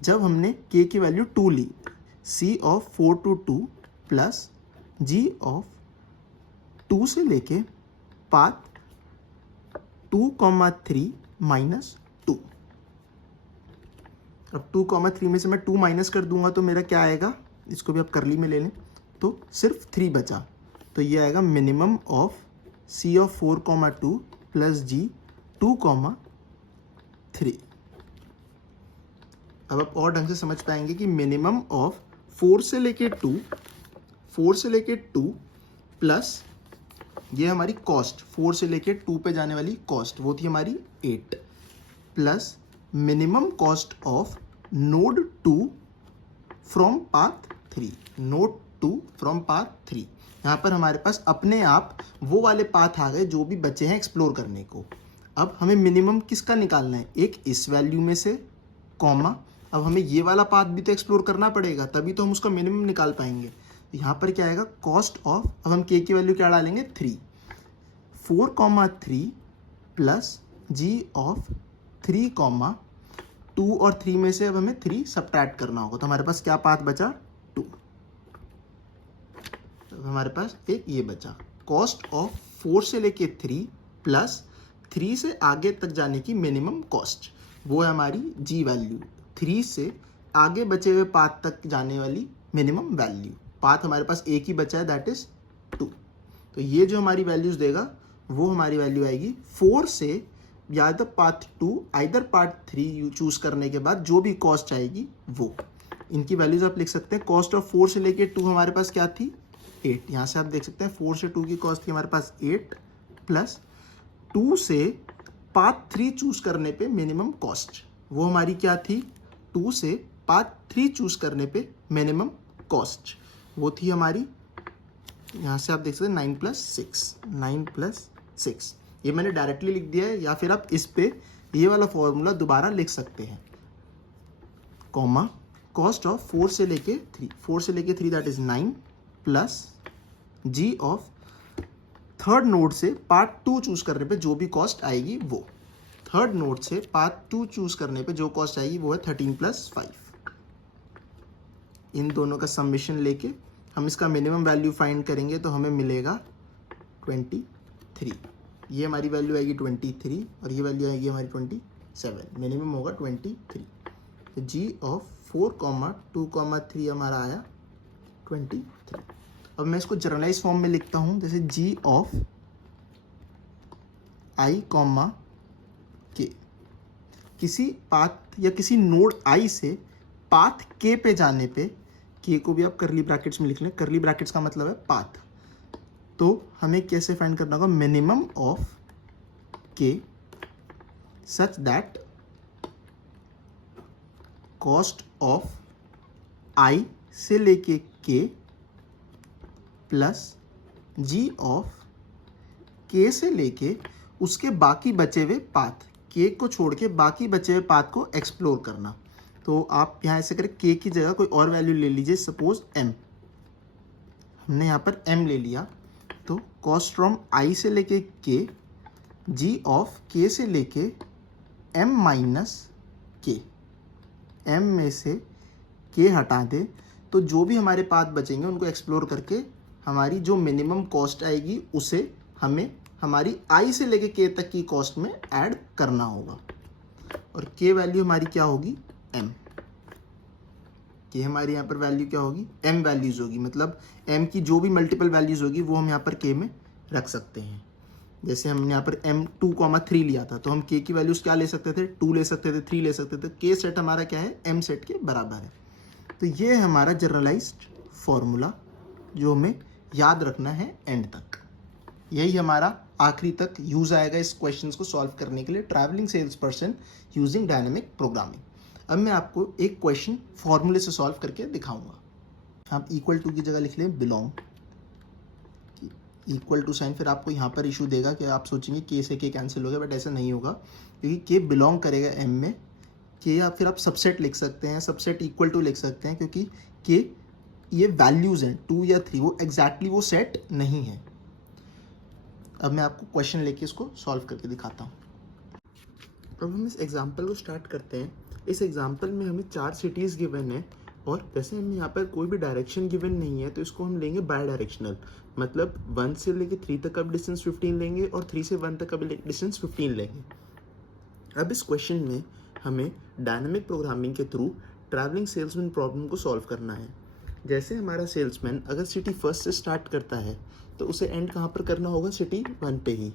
जब हमने के की वैल्यू 2 ली, c of 4 to 2 plus ji of 2 से लेके पाथ 2, 3 माइनस 2। अब 2,3 में से मैं 2 माइनस कर दूंगा तो मेरा क्या आएगा, इसको भी आप करली में ले लें तो सिर्फ 3 बचा, तो ये आएगा minimum of C of 4,2 plus G 2,3। अब आप और ढंग से समझ पाएंगे कि मिनिमम ऑफ 4 से लेके 2 प्लस ये हमारी कॉस्ट 4 से लेके 2 पे जाने वाली कॉस्ट वो थी हमारी 8 plus minimum cost of node 2 from path 3। Node 2 from path 3, यहाँ पर हमारे पास अपने आप वो वाले पाथ आ गए जो भी बचे हैं एक्सप्लोर करने को। अब हमें मिनिमम किसका निकालना है, एक इस वैल्यू में से कॉमा, अब हमें ये वाला पाथ भी तो एक्सप्लोर करना पड़ेगा तभी तो हम उसका मिनिमम निकाल पाएंगे। यहाँ पर क्या आएगा, कॉस्ट ऑफ, अब हम के की वैल्यू क्या डालेंगे 3, 4,3 प्लस जी ऑफ 3,2 और 3 में से अब हमें 3 सब्ट्रैक्ट करना होगा तो हमारे पास क्या पाथ बचा 2। तो हमारे पास एक ये बचा, कॉस्ट ऑफ 4 से लेके 3 प्लस 3 से आगे तक जाने की मिनिमम कॉस्ट, वो है हमारी जी वैल्यू। 3 से आगे बचे हुए पाथ तक जाने वाली मिनिमम वैल्यू, पाथ हमारे पास एक ही बचा है दैट इज 2। तो ये जो हमारी वैल्यूज देगा वो हमारी वैल्यू आएगी 4 से या तो पाथ 2 आइदर पार्ट 3 चूज करने के बाद जो भी कॉस्ट आएगी वो, इनकी वैल्यूज आप लिख सकते हैं। कॉस्ट ऑफ 4 से लेके 2 हमारे पास क्या थी 8, यहाँ से आप देख सकते हैं 4 से 2 की कॉस्ट थी हमारे पास 8 प्लस 2 से पाथ 3 चूज करने पे मिनिमम कॉस्ट, वो हमारी क्या थी 2 से पाथ 3 चूज करने पे मिनिमम कॉस्ट, वो थी हमारी, यहाँ से आप देख सकते हैं 9 प्लस 6। ये मैंने डायरेक्टली लिख दिया है, या फिर आप इस पे ये वाला फॉर्मूला दोबारा लिख सकते हैं, कॉमा कॉस्ट ऑफ 4 से लेके 3 that is 9 plus ji of third node से पार्ट 2 चूज करने पे जो भी कॉस्ट आएगी वो, थर्ड नोड से पार्ट 2 चूज करने पे जो कॉस्ट आएगी वो है 13 प्लस 5। इन दोनों का समेशन लेके हम इसका मिनिमम वैल्यू फाइंड करेंगे तो हमें मिलेगा 23। ये हमारी वैल्यू आएगी 23 और ये वैल्यू आएगी हमारी 27, मिनिमम होगा 23। तो जी ऑफ 4,2,3 हमारा आया 23। अब मैं इसको जर्नलाइज फॉर्म में लिखता हूँ, जैसे जी ऑफ आई कॉमा के, किसी पाथ या किसी नोड आई से पाथ के पे जाने पे, के को भी आप करली ब्रैकेट्स में लिख लें, करली ब्रैकेट्स का मतलब है पाथ, तो हमें कैसे फाइंड करना होगा मिनिमम ऑफ के सच दैट कॉस्ट ऑफ आई से लेके के प्लस जी ऑफ के से लेके उसके बाकी बचे हुए पाथ, के को छोड़ के बाकी बचे हुए पाथ को एक्सप्लोर करना। तो आप यहाँ ऐसे करें, के की जगह कोई और वैल्यू ले लीजिए, सपोज m, हमने यहाँ पर m ले लिया, तो कॉस्ट फ्रॉम i से लेके k, g ऑफ k से लेके m माइनस k, m में से k हटा दे तो जो भी हमारे पाथ बचेंगे उनको एक्सप्लोर करके हमारी जो मिनिमम कॉस्ट आएगी उसे हमें हमारी i से लेके k तक की कॉस्ट में ऐड करना होगा, और k वैल्यू हमारी क्या होगी m, कि हमारी यहाँ पर वैल्यू क्या होगी m वैल्यूज होगी, मतलब m की जो भी मल्टीपल वैल्यूज होगी वो हम यहाँ पर k में रख सकते हैं। जैसे हमने यहाँ पर m 2,3 लिया था तो हम k की वैल्यूज क्या ले सकते थे, 2 ले सकते थे, 3 ले सकते थे, k सेट हमारा क्या है m सेट के बराबर है। तो ये है हमारा जनरलाइज्ड फॉर्मूला जो हमें याद रखना है एंड तक, यही हमारा आखिरी तक यूज आएगा इस क्वेश्चन को सॉल्व करने के लिए, travelling sales person using dynamic programming. अब मैं आपको एक क्वेश्चन फॉर्मूले से सॉल्व करके दिखाऊंगा। आप इक्वल टू की जगह लिख लें बिलोंग, इक्वल टू साइन, फिर आपको यहाँ पर इशू देगा कि आप सोचेंगे के से के कैंसिल हो गया, बट ऐसा नहीं होगा क्योंकि के बिलोंग करेगा एम में, के या फिर आप सबसेट लिख सकते हैं, सबसेट इक्वल टू लिख सकते हैं, क्योंकि के ये वैल्यूज हैं 2 या 3, वो एग्जैक्टली वो सेट नहीं है। अब मैं आपको क्वेश्चन लेके इसको सॉल्व करके दिखाता हूँ। अब हम इस एग्जाम्पल को स्टार्ट करते हैं। इस एग्जाम्पल में हमें 4 सिटीज़ गिवन है और जैसे हमें यहाँ पर कोई भी डायरेक्शन गिवन नहीं है तो इसको हम लेंगे बाय डायरेक्शनल, मतलब 1 से लेके 3 तक का डिस्टेंस 15 लेंगे और 3 से 1 तक का डिस्टेंस 15 लेंगे। अब इस क्वेश्चन में हमें डायनामिक प्रोग्रामिंग के थ्रू ट्रैवलिंग सेल्समैन प्रॉब्लम को सॉल्व करना है। जैसे हमारा सेल्समैन अगर सिटी फर्स्ट से स्टार्ट करता है तो उसे एंड कहाँ पर करना होगा, सिटी 1 पे ही।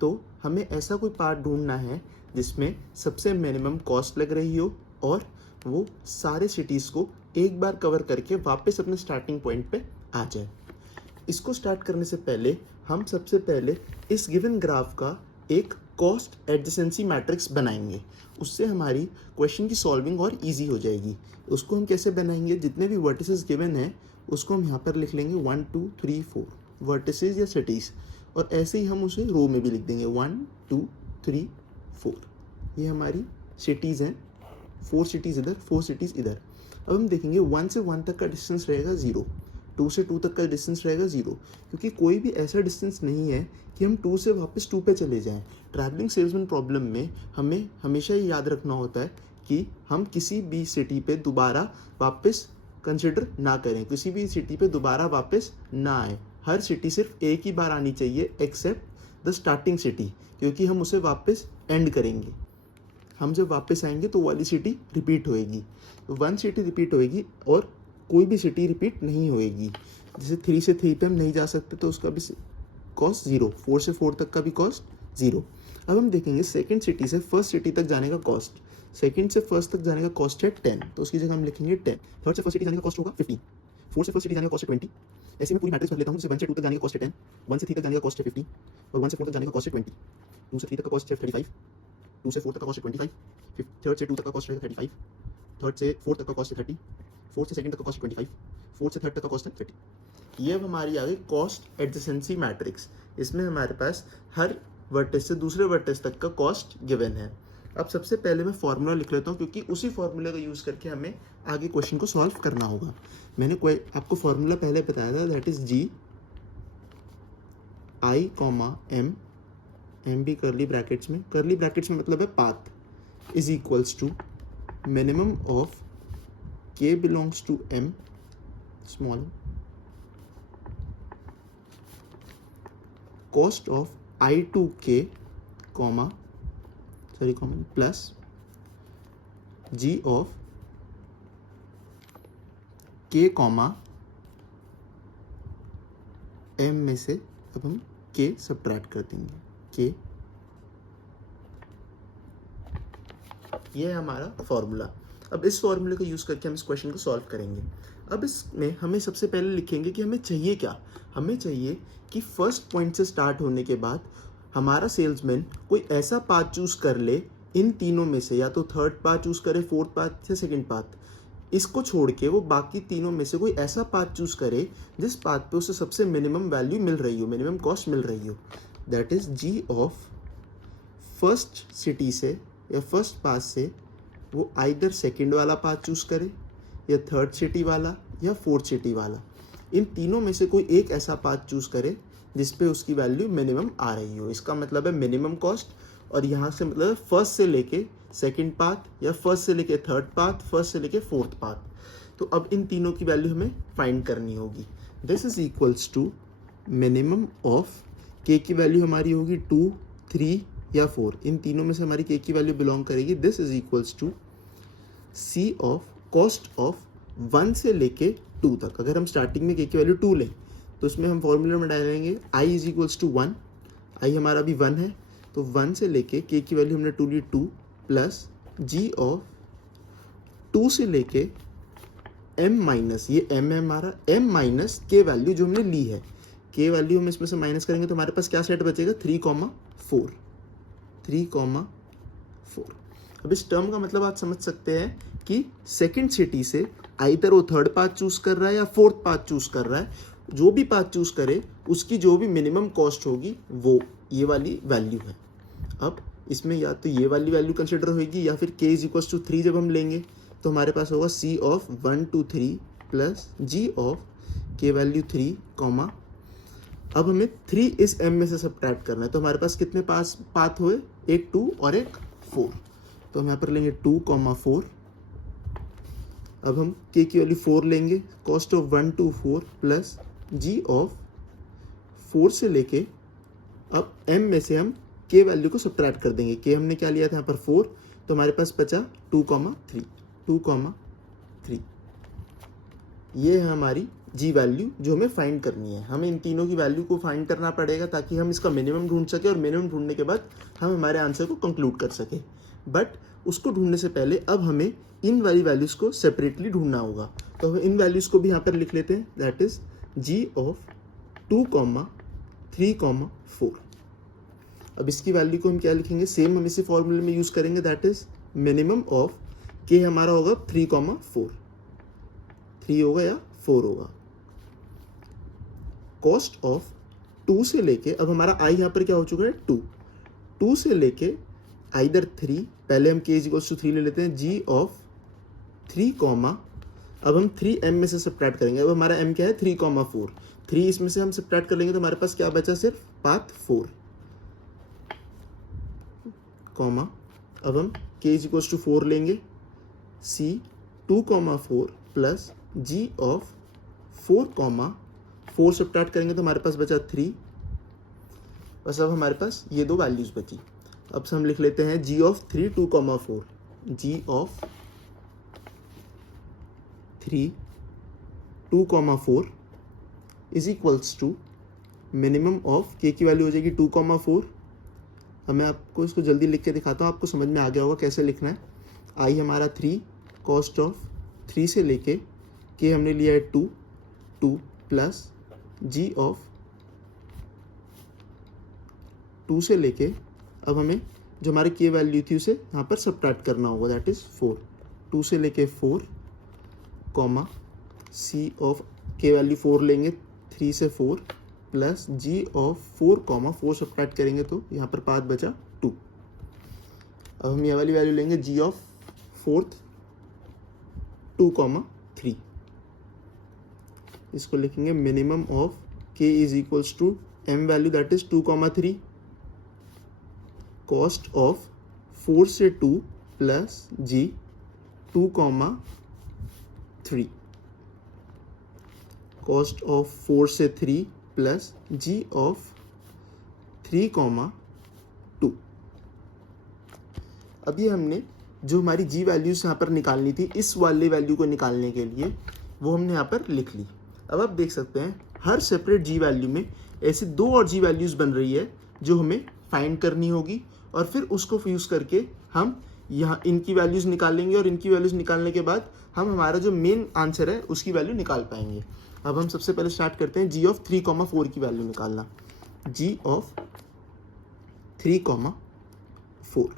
तो हमें ऐसा कोई पार्ट ढूंढना है जिसमें सबसे मिनिमम कॉस्ट लग रही हो और वो सारे सिटीज़ को एक बार कवर करके वापस अपने स्टार्टिंग पॉइंट पे आ जाए। इसको स्टार्ट करने से पहले हम सबसे पहले इस गिवन ग्राफ का एक कॉस्ट एडजेसेंसी मैट्रिक्स बनाएंगे। उससे हमारी क्वेश्चन की सॉल्विंग और इजी हो जाएगी। उसको हम कैसे बनाएंगे, जितने भी वर्टिसेस गिवन हैं उसको हम यहाँ पर लिख लेंगे 1 2 3 4 वर्टिसेस या सिटीज़, और ऐसे ही हम उसे रो में भी लिख देंगे 1 2 3 4। ये हमारी सिटीज़ हैं, 4 सिटीज़ इधर, 4 सिटीज़ इधर। अब हम देखेंगे 1 से 1 तक का डिस्टेंस रहेगा 0, 2 से 2 तक का डिस्टेंस रहेगा 0, क्योंकि कोई भी ऐसा डिस्टेंस नहीं है कि हम 2 से वापस 2 पे चले जाएं। ट्रैवलिंग सेल्समैन प्रॉब्लम में हमें हमेशा ये याद रखना होता है कि हम किसी भी सिटी पे दोबारा वापस कंसिडर ना करें, किसी भी सिटी पे दोबारा वापस ना आए। हर सिटी सिर्फ एक ही बार आनी चाहिए एक्सेप्ट द स्टार्टिंग सिटी, क्योंकि हम उसे वापस एंड करेंगे। हम जब वापस आएंगे तो वाली सिटी रिपीट होएगी, 1 सिटी रिपीट होएगी और कोई भी सिटी रिपीट नहीं होएगी। जैसे 3 से 3 पे हम नहीं जा सकते तो उसका भी कॉस्ट 0, 4 से 4 तक का भी कॉस्ट 0। अब हम देखेंगे सेकंड सिटी से फर्स्ट सिटी तक जाने का कॉस्ट, सेकंड से फर्स्ट तक जाने का कॉस्ट है 10, तो उसकी जगह हम लिखेंगे 10। थर्ड से फर्स्ट सिटी जाने का कॉस्ट होगा 15, 4 से फर्स्ट सिटी जाने का कॉस्ट है 20। ऐसे में पूरी मैट्रिक्स भर लेता हूँ। जैसे 1 से 2 तक जाने का कॉस्ट है 10, 1 से 3 तक जाने का कॉस्ट है 15 और 1 से 4 तक जाने का कॉस्ट है 20, 2 से 3 तक का कॉस्ट है 35, 2 से 4 तक का कॉस्ट है 25, थर्ड से 2 तक का कॉस्ट है 35, थर्ड से 4 तक का कॉस्ट है 30, 4 से सेकंड तक का कॉस्ट है 25, 4 से थर्ड तक का कॉस्ट है 30। ये अब हमारी आ गई कॉस्ट एडजेसेंसी मैट्रिक्स। इसमें हमारे पास हर वर्टेक्स से दूसरे वर्टेक्स तक का कॉस्ट गिवन है। अब सबसे पहले मैं फार्मूला लिख लेता हूँ, क्योंकि उसी फार्मूले का यूज़ करके हमें आगे क्वेश्चन को सॉल्व करना होगा। मैंने आपको फार्मूला पहले बताया था, that is G I comma M, M भी करली ब्रैकेट्स में मतलब है path, is equals to minimum of K belongs to M small cost of I to K comma plus ji of K comma M में से अब हम के subtract कर देंगे, के। ये है हमारा फॉर्मूला। अब इस फॉर्मूले का यूज़ करके हम इस क्वेश्चन को सॉल्व करेंगे। अब इसमें हमें सबसे पहले लिखेंगे कि हमें चाहिए क्या। हमें चाहिए कि फर्स्ट पॉइंट से स्टार्ट होने के बाद हमारा सेल्समैन कोई ऐसा पाथ चूज़ कर ले इन तीनों में से, या तो थर्ड पाथ चूज़ करे, फोर्थ पाथ या सेकंड पाथ। इसको छोड़ के वो बाकी तीनों में से कोई ऐसा पाथ चूज़ करे जिस पाथ पे उसे सबसे मिनिमम वैल्यू मिल रही हो, मिनिमम कॉस्ट मिल रही हो। That is g of first city से या फर्स्ट पाथ से वो आइदर सेकंड वाला पाथ चूज़ करे या थर्ड सिटी वाला या फोर्थ सिटी वाला। इन तीनों में से कोई एक ऐसा पाथ चूज़ करे जिस पे उसकी वैल्यू मिनिमम आ रही हो। इसका मतलब है मिनिमम कॉस्ट, और यहाँ से मतलब फर्स्ट से लेके सेकंड पाथ या फर्स्ट से लेके थर्ड पाथ, फर्स्ट से लेके फोर्थ पाथ। तो अब इन तीनों की वैल्यू हमें फाइंड करनी होगी। This is equals to minimum of के की वैल्यू हमारी होगी 2, 3 या 4। इन तीनों में से हमारी के की वैल्यू बिलोंग करेगी। This is equals to c of cost of 1 से लेके 2 तक। अगर हम स्टार्टिंग में के की वैल्यू 2 लें तो उसमें हम फॉर्मूला में डालेंगे i is equals to 1, i हमारा भी 1 है, तो 1 से लेके के की वैल्यू हमने 2 ली 2 प्लस जी ऑफ 2 से लेके m माइनस, ये m है हमारा, m माइनस के वैल्यू जो हमने ली है। के वैल्यू हम इसमें से माइनस करेंगे तो हमारे पास क्या सेट बचेगा, 3,4। अब इस टर्म का मतलब आप समझ सकते हैं कि सेकंड सिटी से आइदर वो थर्ड पाथ चूज कर रहा है या फोर्थ पाथ चूज कर रहा है। जो भी पाथ चूज करे उसकी जो भी मिनिमम कॉस्ट होगी वो ये वाली वैल्यू है। अब इसमें या तो ये वाली वैल्यू कंसिडर होगी या फिर k इज इक्वल्स टू 3 जब हम लेंगे तो हमारे पास होगा c of 1 2 3 plus g of k value 3 comma, अब हमें 3 इस m में से सब्ट्रैक्ट करना है। तो हमारे पास कितने पाथ हुए, एक 2 और एक 4। तो हम यहाँ पर लेंगे 2,4। अब हम k की वैल्यू 4 लेंगे, cost of 1 2 4 plus g of 4 से लेके अब m में से हम के वैल्यू को सब्ट्रैक्ट कर देंगे। के हमने क्या लिया था यहाँ पर 4, तो हमारे पास बचा 2,3, 2,3। ये है हमारी जी वैल्यू जो हमें फाइंड करनी है। हमें इन तीनों की वैल्यू को फाइंड करना पड़ेगा ताकि हम इसका मिनिमम ढूंढ सके और मिनिमम ढूंढने के बाद हम हमारे आंसर को कंक्लूड कर सके। बट उसको ढूंढने से पहले अब हमें इन वाली वैल्यूज़ को सेपरेटली ढूंढना होगा। तो हम इन वैल्यूज़ को भी यहाँ पर लिख लेते हैं, दैट इज जी ऑफ 2, 3, 4। अब इसकी वैल्यू को हम क्या लिखेंगे, सेम हम इसी फॉर्मूले में यूज़ करेंगे, दैट इज मिनिमम ऑफ के हमारा होगा 3, 4, 3 होगा या 4 होगा। कॉस्ट ऑफ 2 से लेके, अब हमारा आई यहाँ पर क्या हो चुका है 2 से लेके आइदर 3, पहले हम के इक्वल्स टू 3 ले लेते हैं, जी ऑफ 3, अब हम 3 m में से सब्ट्रैक्ट करेंगे। अब हमारा m क्या है 3, 4, 3 इसमें से हम सब्ट्रैक्ट कर लेंगे तो हमारे पास क्या बचा, सिर्फ पाथ 4, कॉमा, अब हम के इक्वल्स टू 4 लेंगे, c 2, 4 plus ji of 4 subtract करेंगे तो हमारे पास बचा 3। बस अब हमारे पास ये दो वैल्यूज बची। अब से हम लिख लेते हैं G of 3, 2, 4, G of 3, 2, 4 is equals to minimum of के की वैल्यू हो जाएगी 2, 4। अब मैं आपको इसको जल्दी लिख के दिखाता हूँ, आपको समझ में आ गया होगा कैसे लिखना है। आई हमारा 3, कॉस्ट ऑफ 3 से लेके के हमने लिया है 2 प्लस जी ऑफ 2 से लेके, अब हमें जो हमारी के वैल्यू थी उसे यहाँ पर सब्ट्रैक्ट करना होगा, दैट इज 4, 2 से लेके 4, कॉमा, सी ऑफ के वैल्यू 4 लेंगे 3 से 4 प्लस जी ऑफ 4 सब्ट्रैक्ट करेंगे तो यहाँ पर पाथ बचा 2। अब हम ये वाली वैल्यू लेंगे जी ऑफ 4th 2, 3, इसको लिखेंगे minimum of k is equals to m value that is 2, 3, cost of 4 से 2 प्लस जी 2, 3, कॉस्ट ऑफ 4 से 3 प्लस जी ऑफ 3, 2। अभी हमने जो हमारी जी वैल्यूज यहाँ पर निकालनी थी, इस वाले वैल्यू को निकालने के लिए वो हमने यहाँ पर लिख ली। अब आप देख सकते हैं हर सेपरेट जी वैल्यू में ऐसी 2 और जी वैल्यूज बन रही है जो हमें फाइंड करनी होगी और फिर उसको यूज़ करके हम यहाँ इनकी वैल्यूज़ निकालेंगे और इनकी वैल्यूज़ निकालने के बाद हम हमारा जो मेन आंसर है उसकी वैल्यू निकाल पाएंगे। अब हम सबसे पहले स्टार्ट करते हैं जी ऑफ 3, 4 की वैल्यू निकालना। जी ऑफ 3, 4,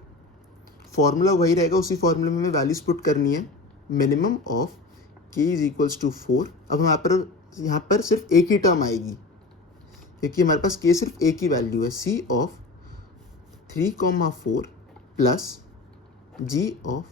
फॉर्मूला वही रहेगा, उसी फॉर्मूले में हमें वैल्यूज पुट करनी है। Minimum of k is equals to 4। अब यहाँ पर सिर्फ एक ही टर्म आएगी क्योंकि हमारे पास के सिर्फ एक ही वैल्यू है, सी ऑफ 3, 4 प्लस जी ऑफ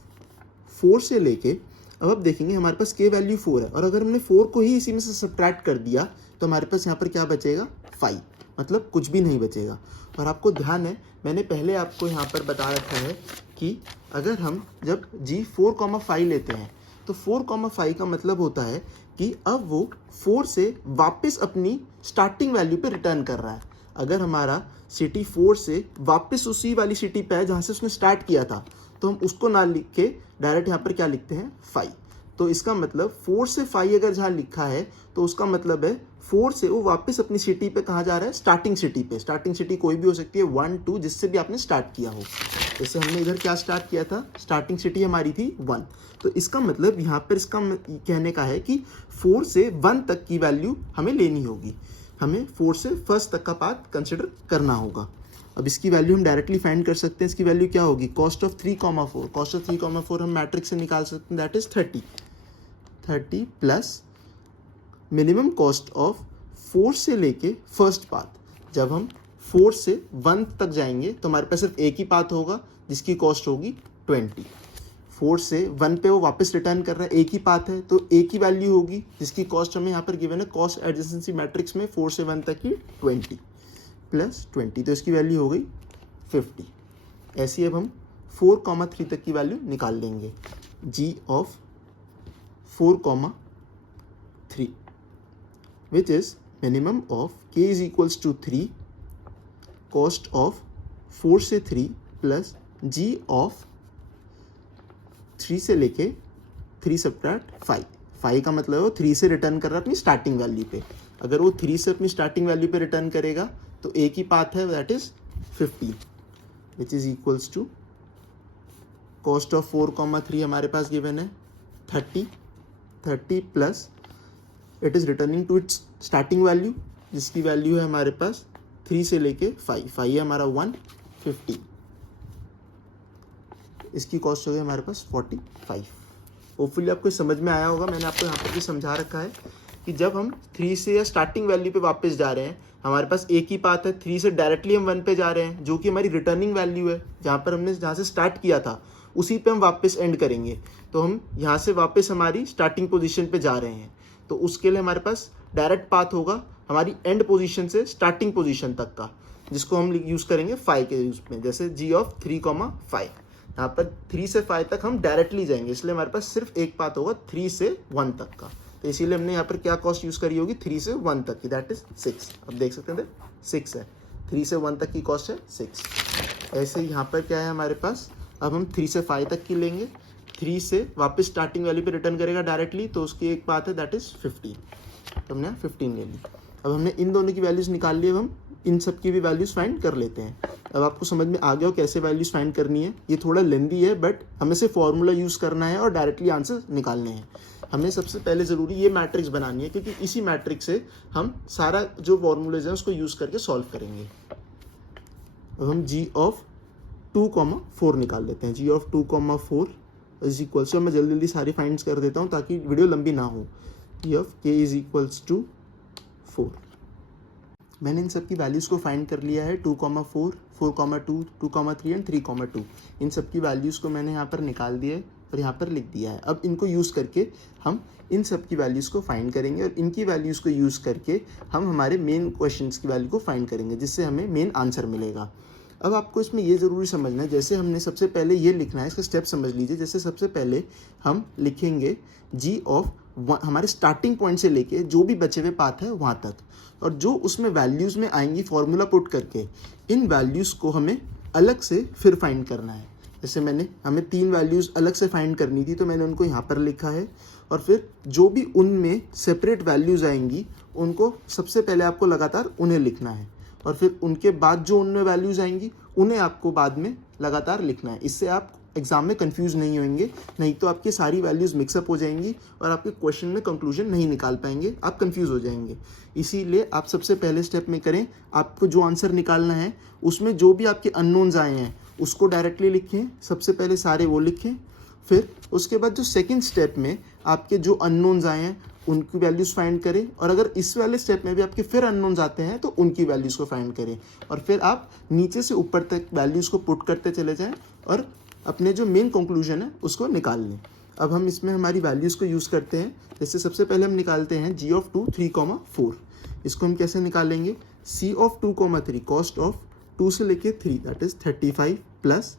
4 से लेके, अब आप देखेंगे हमारे पास के वैल्यू 4 है और अगर हमने 4 को ही इसी में से सब्ट्रैक्ट कर दिया तो हमारे पास यहाँ पर क्या बचेगा 5, मतलब कुछ भी नहीं बचेगा। और आपको ध्यान है मैंने पहले आपको यहाँ पर बता रखा है कि अगर हम जब जी 4, 5 लेते हैं तो 4, 5 का मतलब होता है कि अब वो 4 से वापस अपनी स्टार्टिंग वैल्यू पे रिटर्न कर रहा है। अगर हमारा सिटी 4 से वापस उसी वाली सिटी पे है जहाँ से उसने स्टार्ट किया था तो हम उसको ना लिख के डायरेक्ट यहाँ पर क्या लिखते हैं 5। तो इसका मतलब 4 से 5 अगर जहाँ लिखा है तो उसका मतलब है 4 से वो वापस अपनी सिटी पे कहाँ जा रहा है, स्टार्टिंग सिटी पे। स्टार्टिंग सिटी कोई भी हो सकती है 1, 2 जिससे भी आपने स्टार्ट किया हो। जैसे हमने इधर क्या स्टार्ट किया था, स्टार्टिंग सिटी हमारी थी 1। तो इसका मतलब यहाँ पर इसका कहने का है कि 4 से 1 तक की वैल्यू हमें लेनी होगी, हमें 4 से 1 तक का पाथ कंसिडर करना होगा। अब इसकी वैल्यू हम डायरेक्टली फाइंड कर सकते हैं। इसकी वैल्यू क्या होगी, कॉस्ट ऑफ 3, 4, कॉस्ट ऑफ 3, 4 हम मैट्रिक्स से निकाल सकते हैं, that is 30 plus minimum cost of 4 से लेके फर्स्ट पाथ। जब हम 4 से 1 तक जाएंगे तो हमारे पास सिर्फ एक ही पाथ होगा जिसकी कॉस्ट होगी 20। 4 से 1 पे वो वापस रिटर्न कर रहा है, एक ही पाथ है तो एक ही वैल्यू होगी जिसकी कॉस्ट हमें यहाँ पर गिवन है कॉस्ट एडजेसेंसी मैट्रिक्स में 4 से 1 तक की 20 प्लस 20, तो इसकी वैल्यू हो गई 50। ऐसी अब हम 4, 3 तक की वैल्यू निकाल लेंगे। जी of 4, 3 which is minimum of k is equals to 3, cost of 4 से 3 प्लस g ऑफ 3 से लेके 3 सब्ट्रैक्ट 5। 5 का मतलब है वो 3 से रिटर्न कर रहा है अपनी स्टार्टिंग वैल्यू पे। अगर वो 3 से अपनी स्टार्टिंग वैल्यू पे रिटर्न करेगा तो एक ही पाथ है, that is 15, which is equals to cost of 4,3 हमारे पास गिवन है 30 plus it is returning to its starting value, जिसकी वैल्यू है हमारे पास 3 से लेके 5 है हमारा 150। इसकी कॉस्ट हो गई हमारे पास 45। होपफुली आपको समझ में आया होगा। मैंने आपको यहाँ पर भी समझा रखा है कि जब हम 3 से या स्टार्टिंग वैल्यू पे वापस जा रहे हैं, हमारे पास एक ही पाथ है, 3 से डायरेक्टली हम 1 पे जा रहे हैं जो कि हमारी रिटर्निंग वैल्यू है, जहाँ से स्टार्ट किया था उसी पे हम वापस एंड करेंगे। तो हम यहाँ से वापस हमारी स्टार्टिंग पोजीशन पे जा रहे हैं, तो उसके लिए हमारे पास डायरेक्ट पाथ होगा हमारी एंड पोजीशन से स्टार्टिंग पोजीशन तक का, जिसको हम यूज़ करेंगे 5 के यूज में। जैसे g ऑफ 3,5, यहाँ पर 3 से 5 तक हम डायरेक्टली जाएंगे, इसलिए हमारे पास सिर्फ एक पाथ होगा 3 से 1 तक का। तो इसीलिए हमने यहाँ पर क्या कॉस्ट यूज़ करी होगी 3 से 1 तक की, दैट इज 6। अब देख सकते हैं 6 है, 3 से 1 तक की कॉस्ट है 6। ऐसे यहाँ पर क्या है हमारे पास, अब हम 3 से 5 तक की लेंगे, 3 से वापस स्टार्टिंग वैल्यू पे रिटर्न करेगा डायरेक्टली, तो उसकी एक बात है दैट इज 15। तो हमने 15 ले ली। अब हमने इन दोनों की वैल्यूज़ निकाल ली, अब हम इन सब की भी वैल्यूज़ फाइंड कर लेते हैं। अब आपको समझ में आ गया हो कैसे वैल्यूज़ फाइंड करनी है। ये थोड़ा लेंदी है बट हमें से फॉर्मूला यूज़ करना है और डायरेक्टली आंसर निकालने हैं। हमें सबसे पहले ज़रूरी ये मैट्रिक्स बनानी है, क्योंकि इसी मैट्रिक्स से हम सारा जो फॉर्मूलेज हैं उसको यूज़ करके सॉल्व करेंगे। अब हम g ऑफ 2,4 निकाल लेते हैं। g of 2,4 is equals to, मैं जल्दी सारी फाइंड्स कर देता हूँ ताकि वीडियो लंबी ना हो। g of k is equals to 4। मैंने इन सब की वैल्यूज़ को फाइंड कर लिया है, 2,4, 4,2, 2,3 एंड 3,2। इन सब की वैल्यूज़ को मैंने यहाँ पर निकाल दिया है और यहाँ पर लिख दिया है। अब इनको यूज़ करके हम इन सब की वैल्यूज़ को फाइंड करेंगे और इनकी वैल्यूज़ को यूज़ करके हम हमारे मेन क्वेश्चंस की वैल्यू को फाइंड करेंगे, जिससे हमें मेन आंसर मिलेगा। अब आपको इसमें ये ज़रूरी समझना है, जैसे हमने सबसे पहले ये लिखना है, इसका स्टेप समझ लीजिए। जैसे सबसे पहले हम लिखेंगे g ऑफ हमारे स्टार्टिंग पॉइंट से लेके जो भी बचे हुए पाथ है वहाँ तक, और जो उसमें वैल्यूज़ में आएंगी फॉर्मूला पुट करके, इन वैल्यूज़ को हमें अलग से फिर फाइंड करना है। जैसे हमें 3 वैल्यूज़ अलग से फाइंड करनी थी, तो मैंने उनको यहाँ पर लिखा है, और फिर जो भी उनमें सेपरेट वैल्यूज़ आएंगी उनको सबसे पहले आपको लगातार उन्हें लिखना है, और फिर उनके बाद जो उनमें वैल्यूज़ आएंगी उन्हें आपको बाद में लगातार लिखना है। इससे आप एग्जाम में कंफ्यूज नहीं होंगे, नहीं तो आपकी सारी वैल्यूज़ मिक्सअप हो जाएंगी और आपके क्वेश्चन में कंक्लूजन नहीं निकाल पाएंगे, आप कंफ्यूज हो जाएंगे। इसीलिए आप सबसे पहले स्टेप में करें, आपको जो आंसर निकालना है उसमें जो भी आपके अननोन्स आए हैं उसको डायरेक्टली लिखें, सबसे पहले सारे वो लिखें। फिर उसके बाद जो सेकेंड स्टेप में आपके जो अननोन्स आए हैं उनकी वैल्यूज़ फाइंड करें, और अगर इस वाले स्टेप में भी आपके फिर अननोन्स आते हैं तो उनकी वैल्यूज़ को फाइंड करें, और फिर आप नीचे से ऊपर तक वैल्यूज़ को पुट करते चले जाएं और अपने जो मेन कंक्लूजन है उसको निकाल लें। अब हम इसमें हमारी वैल्यूज़ को यूज़ करते हैं। जैसे सबसे पहले हम निकालते हैं g ऑफ 2, 3,4। इसको हम कैसे निकालेंगे, c ऑफ 2,3 कॉस्ट ऑफ 2 से लेके 3 that is 35 plus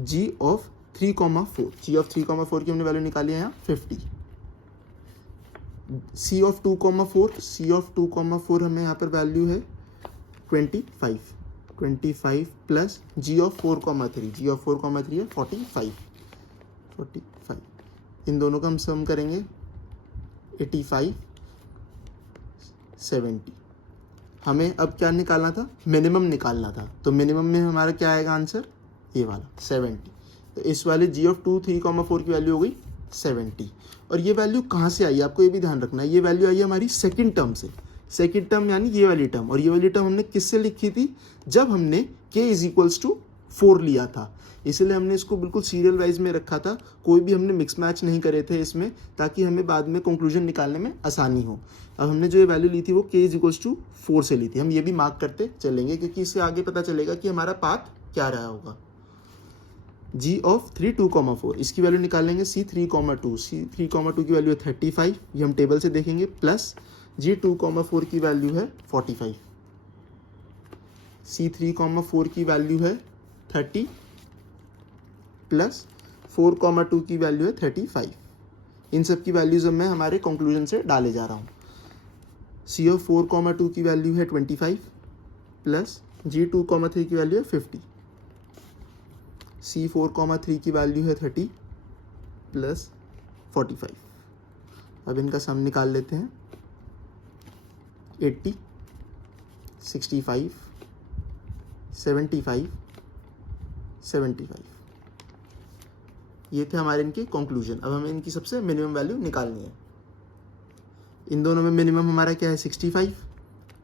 g of 3,4। g of 3,4 की हमने वैल्यू निकाली है यहाँ 50। c ऑफ 2,4 हमें यहाँ पर वैल्यू है 25 प्लस g ऑफ 4,3 है 45। इन दोनों का हम सम करेंगे 85, 70। हमें अब क्या निकालना था, मिनिमम निकालना था, तो मिनिमम में हमारा क्या आएगा आंसर, ये वाला 70। तो इस वाले g ऑफ 2, 3,4 की वैल्यू हो गई 70। और ये वैल्यू कहाँ से आई, आपको ये भी ध्यान रखना है, ये वैल्यू आई है हमारी सेकंड टर्म से। सेकंड टर्म यानी ये वाली टर्म, और ये वाली टर्म हमने किससे लिखी थी, जब हमने k इज इक्वल्स टू 4 लिया था। इसलिए हमने इसको बिल्कुल सीरियल वाइज में रखा था, कोई भी हमने मिक्स मैच नहीं करे थे इसमें, ताकि हमें बाद में कंक्लूजन निकालने में आसानी हो। अब हमने जो ये वैल्यू ली थी वो k इज इक्वल्स टू 4 से ली थी। हम ये भी मार्क करते चलेंगे क्योंकि इससे आगे पता चलेगा कि हमारा पाथ क्या रहा होगा। g ऑफ 3, 2,4 इसकी वैल्यू निकालेंगे c 3,2 की वैल्यू है 35, ये हम टेबल से देखेंगे, प्लस g 2,4 की वैल्यू है 45, c 3,4 की वैल्यू है 30 प्लस 4,2 की वैल्यू है 35। इन सब की वैल्यूज अब मैं हमारे कंक्लूजन से डाले जा रहा हूँ। c ऑफ 4,2 की वैल्यू है 25 प्लस g 2,3 की वैल्यू है 50। C4,3 की वैल्यू है 30 प्लस 45। अब इनका सम निकाल लेते हैं। 80, 65, 75, 75, ये थे हमारे इनके कंक्लूजन। अब हमें इनकी सबसे मिनिमम वैल्यू निकालनी है। इन दोनों में मिनिमम हमारा क्या है 65,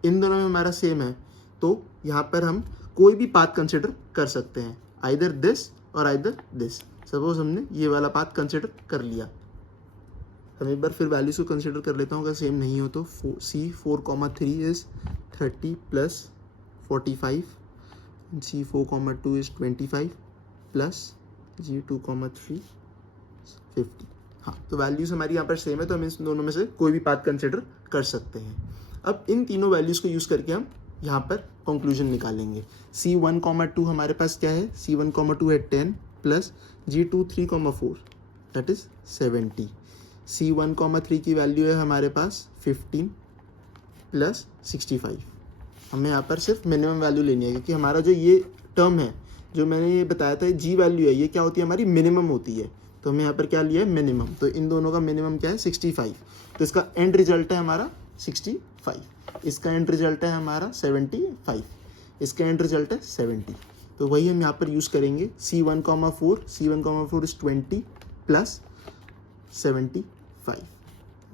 इन दोनों में हमारा सेम है, तो यहाँ पर हम कोई भी पाथ कंसिडर कर सकते हैं, आइदर दिस और आइदर दिस। सपोज हमने ये वाला पाथ कंसिडर कर लिया। हम एक बार फिर वैल्यूज को कंसिडर कर लेता हूँ, अगर सेम नहीं हो तो C4,3 is 30 plus 45, C4,2 is 25 plus G2,3 50। हाँ, तो वैल्यूज हमारी यहाँ पर सेम है, तो हम इन दोनों में से कोई भी पाथ कंसिडर कर सकते हैं। अब इन तीनों वैल्यूज को यूज़ करके हम यहाँ पर कंक्लूजन निकालेंगे। C1,2 हमारे पास क्या है, C1,2 है 10 plus G2 3,4 that is 70। C1,3 की वैल्यू है हमारे पास 15 प्लस 65। हमें यहाँ पर सिर्फ मिनिमम वैल्यू लेनी है, क्योंकि हमारा जो ये टर्म है, जो मैंने ये बताया था G वैल्यू है, ये क्या होती है हमारी मिनिमम होती है। तो हमें यहाँ पर क्या लिया है मिनिमम, तो इन दोनों का मिनिमम क्या है 65। तो इसका एंड रिजल्ट है हमारा 65, इसका एंड रिजल्ट है हमारा 75, इसका एंड रिजल्ट है 70। तो वही हम यहाँ पर यूज़ करेंगे। C1,4 is 20 plus 75।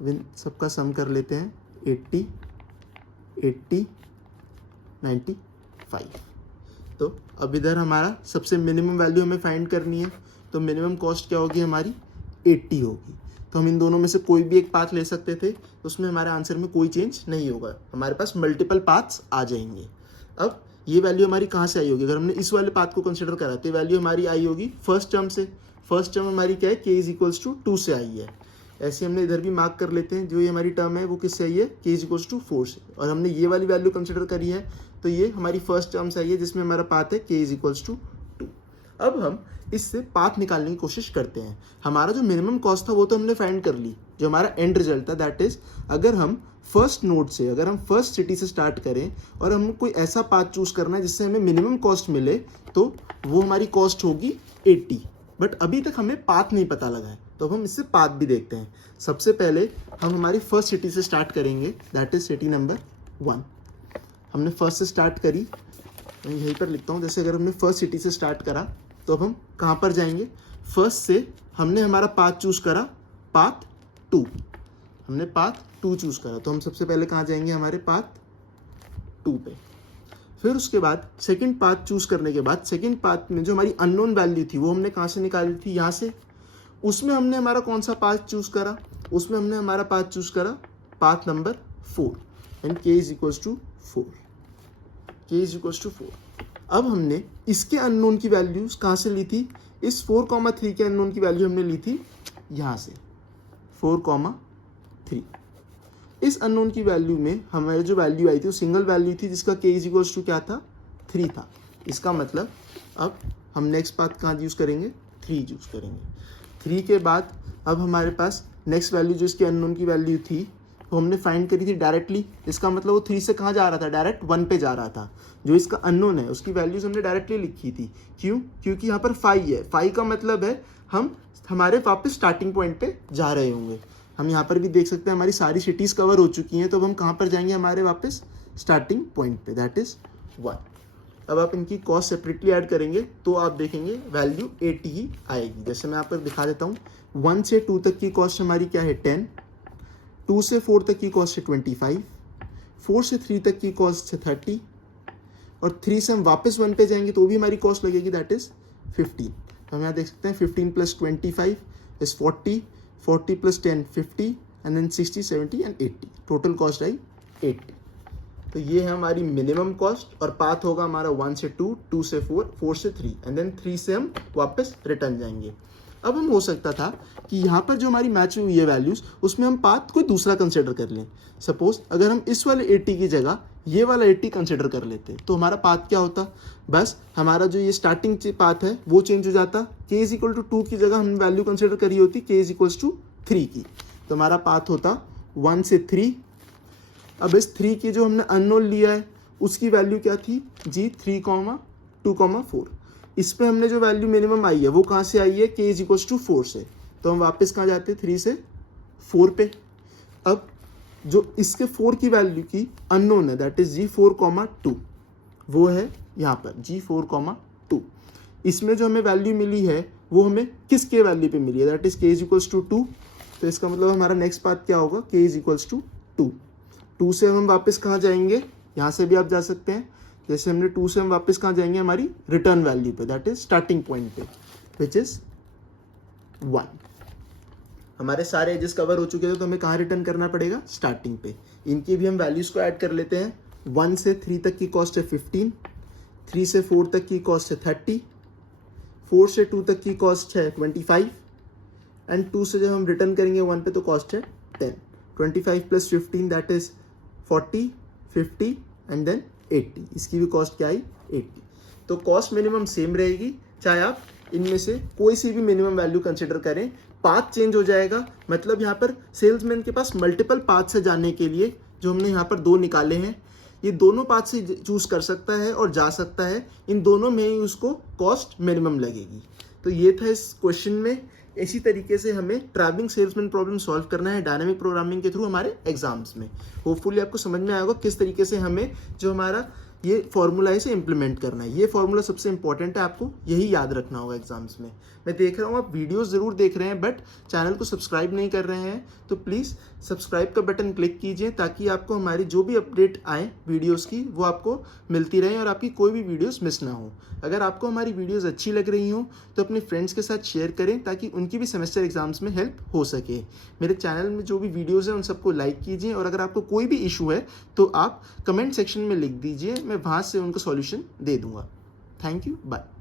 इन सबका सम कर लेते हैं 80, 80, 95। तो अब इधर हमारा सबसे मिनिमम वैल्यू हमें फाइंड करनी है, तो मिनिमम कॉस्ट क्या होगी हमारी 80 होगी। तो हम इन दोनों में से कोई भी एक पाथ ले सकते थे, तो उसमें हमारे आंसर में कोई चेंज नहीं होगा, हमारे पास मल्टीपल पाथ्स आ जाएंगे। अब ये वैल्यू हमारी कहाँ से आई होगी, अगर हमने इस वाले पाथ को कंसिडर करा तो वैल्यू हमारी आई होगी फर्स्ट टर्म से। फर्स्ट टर्म हमारी क्या है, k इज इक्वल्स टू 2 से आई है। ऐसे हमने इधर भी मार्क कर लेते हैं, जो ये हमारी टर्म है वो किससे आई है, k इज इक्वल्स टू 4 से। और हमने ये वाली वैल्यू कंसिडर करी है, तो ये हमारी फर्स्ट टर्म से आई है, जिसमें हमारा पाथ है k इज इक्वल्स टू 2। अब हम इससे पाथ निकालने की कोशिश करते हैं। हमारा जो मिनिमम कॉस्ट था वो तो हमने फाइंड कर ली, जो हमारा एंड रिजल्ट था दैट इज, अगर हम फर्स्ट नोड से, अगर हम फर्स्ट सिटी से स्टार्ट करें और हम कोई ऐसा पाथ चूज करना है जिससे हमें मिनिमम कॉस्ट मिले, तो वो हमारी कॉस्ट होगी 80। बट अभी तक हमें पाथ नहीं पता लगा है, तो अब हम इससे पाथ भी देखते हैं। सबसे पहले हम हमारी फर्स्ट सिटी से स्टार्ट करेंगे, दैट इज सिटी नंबर 1। हमने फर्स्ट से स्टार्ट करी, मैं यहीं पर लिखता हूँ। जैसे अगर हमने फर्स्ट सिटी से स्टार्ट करा, तो अब हम कहाँ पर जाएंगे, फर्स्ट से हमने हमारा पाथ चूज करा पाथ 2, हमने पाथ 2 चूज करा, तो हम सबसे पहले कहाँ जाएंगे, हमारे पाथ 2 पे। फिर उसके बाद सेकंड पाथ चूज करने के बाद सेकंड पाथ में जो हमारी अननोन वैल्यू थी वो हमने कहाँ से निकाली थी, यहाँ से। उसमें हमने हमारा कौन सा पाथ चूज करा, उसमें हमने हमारा पाथ चूज करा path number 4 and k is equals to 4, k is equals to 4। अब हमने इसके अननोन की वैल्यूज कहाँ से ली थी, इस 4,3 के अननोन की वैल्यू हमने ली थी यहाँ से 4,3। इस अननोन की वैल्यू में हमारी जो वैल्यू आई थी वो सिंगल वैल्यू थी, जिसका k इज इक्वल्स टू क्या था, 3 था। इसका मतलब अब हम नेक्स्ट पाथ कहाँ यूज़ करेंगे, 3 यूज़ करेंगे। 3 के बाद अब हमारे पास नेक्स्ट वैल्यू जो इसकी अननोन की वैल्यू थी वो हमने फाइंड करी थी डायरेक्टली। इसका मतलब वो 3 से कहाँ जा रहा था, डायरेक्ट 1 पे जा रहा था। जो इसका अननोन है उसकी वैल्यूज हमने डायरेक्टली लिखी थी। क्यों, क्योंकि यहाँ पर 5 है। 5 का मतलब है हम हमारे वापस स्टार्टिंग पॉइंट पे जा रहे होंगे। हम यहाँ पर भी देख सकते हैं हमारी सारी सिटीज़ कवर हो चुकी हैं, तो अब हम कहाँ पर जाएंगे, हमारे वापस स्टार्टिंग पॉइंट पे, दैट इज़ 1। अब आप इनकी कॉस्ट सेपरेटली ऐड करेंगे तो आप देखेंगे वैल्यू 80 ही आएगी। जैसे मैं यहाँ पर दिखा देता हूँ, 1 से 2 तक की कॉस्ट हमारी क्या है 10, 2 से 4 तक की कॉस्ट है 25, 4 से 3 तक की कॉस्ट है 30, और 3 से हम वापस 1 पे जाएंगे तो भी हमारी कॉस्ट लगेगी दैट इज़ 15। तो हम यहाँ देख सकते हैं 15 plus 25 is 40, 40 plus 10 50, and then 60, 70 and 80। Total cost I 80। तो ये है हमारी मिनिमम कॉस्ट, और पाथ होगा हमारा 1 से 2, 2 से 4, 4 से 3, एंड देन 3 से हम वापस रिटर्न जाएंगे। अब हम हो सकता था कि यहाँ पर जो हमारी मैच हुई है वैल्यूज़, उसमें हम पाथ कोई दूसरा कंसिडर कर लें। सपोज अगर हम इस वाले 80 की जगह ये वाला 80 कंसिडर कर लेते तो हमारा पाथ क्या होता, बस हमारा जो ये स्टार्टिंग पाथ है वो चेंज हो जाता। k इज इक्वल टू 2 की जगह हमने वैल्यू कंसिडर करी होती k इज इक्वल्स टू 3 की, तो हमारा पाथ होता 1 से 3। अब इस 3 की जो हमने अननोन लिया है उसकी वैल्यू क्या थी जी, 3, 2, 4। इस पे हमने जो वैल्यू मिनिमम आई है वो कहाँ से आई है, k इज इक्वल्स टू 4 से। तो हम वापस कहाँ जाते हैं, 3 से 4 पे। अब जो इसके 4 की वैल्यू की अननोन है दैट इज G4, 2, वो है यहाँ पर G4, 2। इसमें जो हमें वैल्यू मिली है वो हमें किस के वैल्यू पे मिली है, that is k is equals to 2। तो इसका मतलब हमारा नेक्स्ट पाथ क्या होगा, k इज इक्वल्स टू 2। 2 से हम वापस कहाँ जाएंगे, यहाँ से भी आप जा सकते हैं। जैसे हमने 2 से हम वापस कहाँ जाएंगे, हमारी रिटर्न वैल्यू पे दैट इज स्टार्टिंग पॉइंट पे विच इज 1। हमारे सारे एजेस कवर हो चुके थे तो हमें कहाँ रिटर्न करना पड़ेगा, स्टार्टिंग पे। इनकी भी हम वैल्यूज को ऐड कर लेते हैं। 1 से 3 तक की कॉस्ट है 15, 3 से 4 तक की कॉस्ट है 30, 4 से 2 तक की कॉस्ट है 25 एंड 2 से जब हम रिटर्न करेंगे 1 पे तो कॉस्ट है 10। 25 plus 15 that is 40, 50 and then 80। इसकी भी कॉस्ट क्या आई, 80। तो कॉस्ट मिनिमम सेम रहेगी चाहे आप इनमें से कोई सी भी मिनिमम वैल्यू कंसिडर करें। पाथ चेंज हो जाएगा, मतलब यहाँ पर सेल्समैन के पास मल्टीपल पाथ से जाने के लिए जो हमने यहाँ पर 2 निकाले हैं, ये दोनों पाथ से चूज कर सकता है और जा सकता है। इन दोनों में ही उसको कॉस्ट मिनिमम लगेगी। तो ये था इस क्वेश्चन में। इसी तरीके से हमें ट्रैवलिंग सेल्समैन प्रॉब्लम सॉल्व करना है डायनामिक प्रोग्रामिंग के थ्रू हमारे एग्जाम्स में। होपफुली आपको समझ में आएगा किस तरीके से हमें जो हमारा ये फॉर्मूला है इसे इंप्लीमेंट करना है। ये फॉर्मूला सबसे इंपॉर्टेंट है, आपको यही याद रखना होगा एग्जाम्स में। मैं देख रहा हूँ आप वीडियोस ज़रूर देख रहे हैं बट चैनल को सब्सक्राइब नहीं कर रहे हैं, तो प्लीज़ सब्सक्राइब का बटन क्लिक कीजिए ताकि आपको हमारी जो भी अपडेट आए वीडियोस की वो आपको मिलती रहे और आपकी कोई भी वीडियोस मिस ना हो। अगर आपको हमारी वीडियोस अच्छी लग रही हो तो अपने फ्रेंड्स के साथ शेयर करें ताकि उनकी भी सेमेस्टर एग्जाम्स में हेल्प हो सके। मेरे चैनल में जो भी वीडियोज़ हैं उन सबको लाइक कीजिए और अगर आपको कोई भी इशू है तो आप कमेंट सेक्शन में लिख दीजिए, मैं वहाँ से उनका सॉल्यूशन दे दूँगा। Thank you, bye.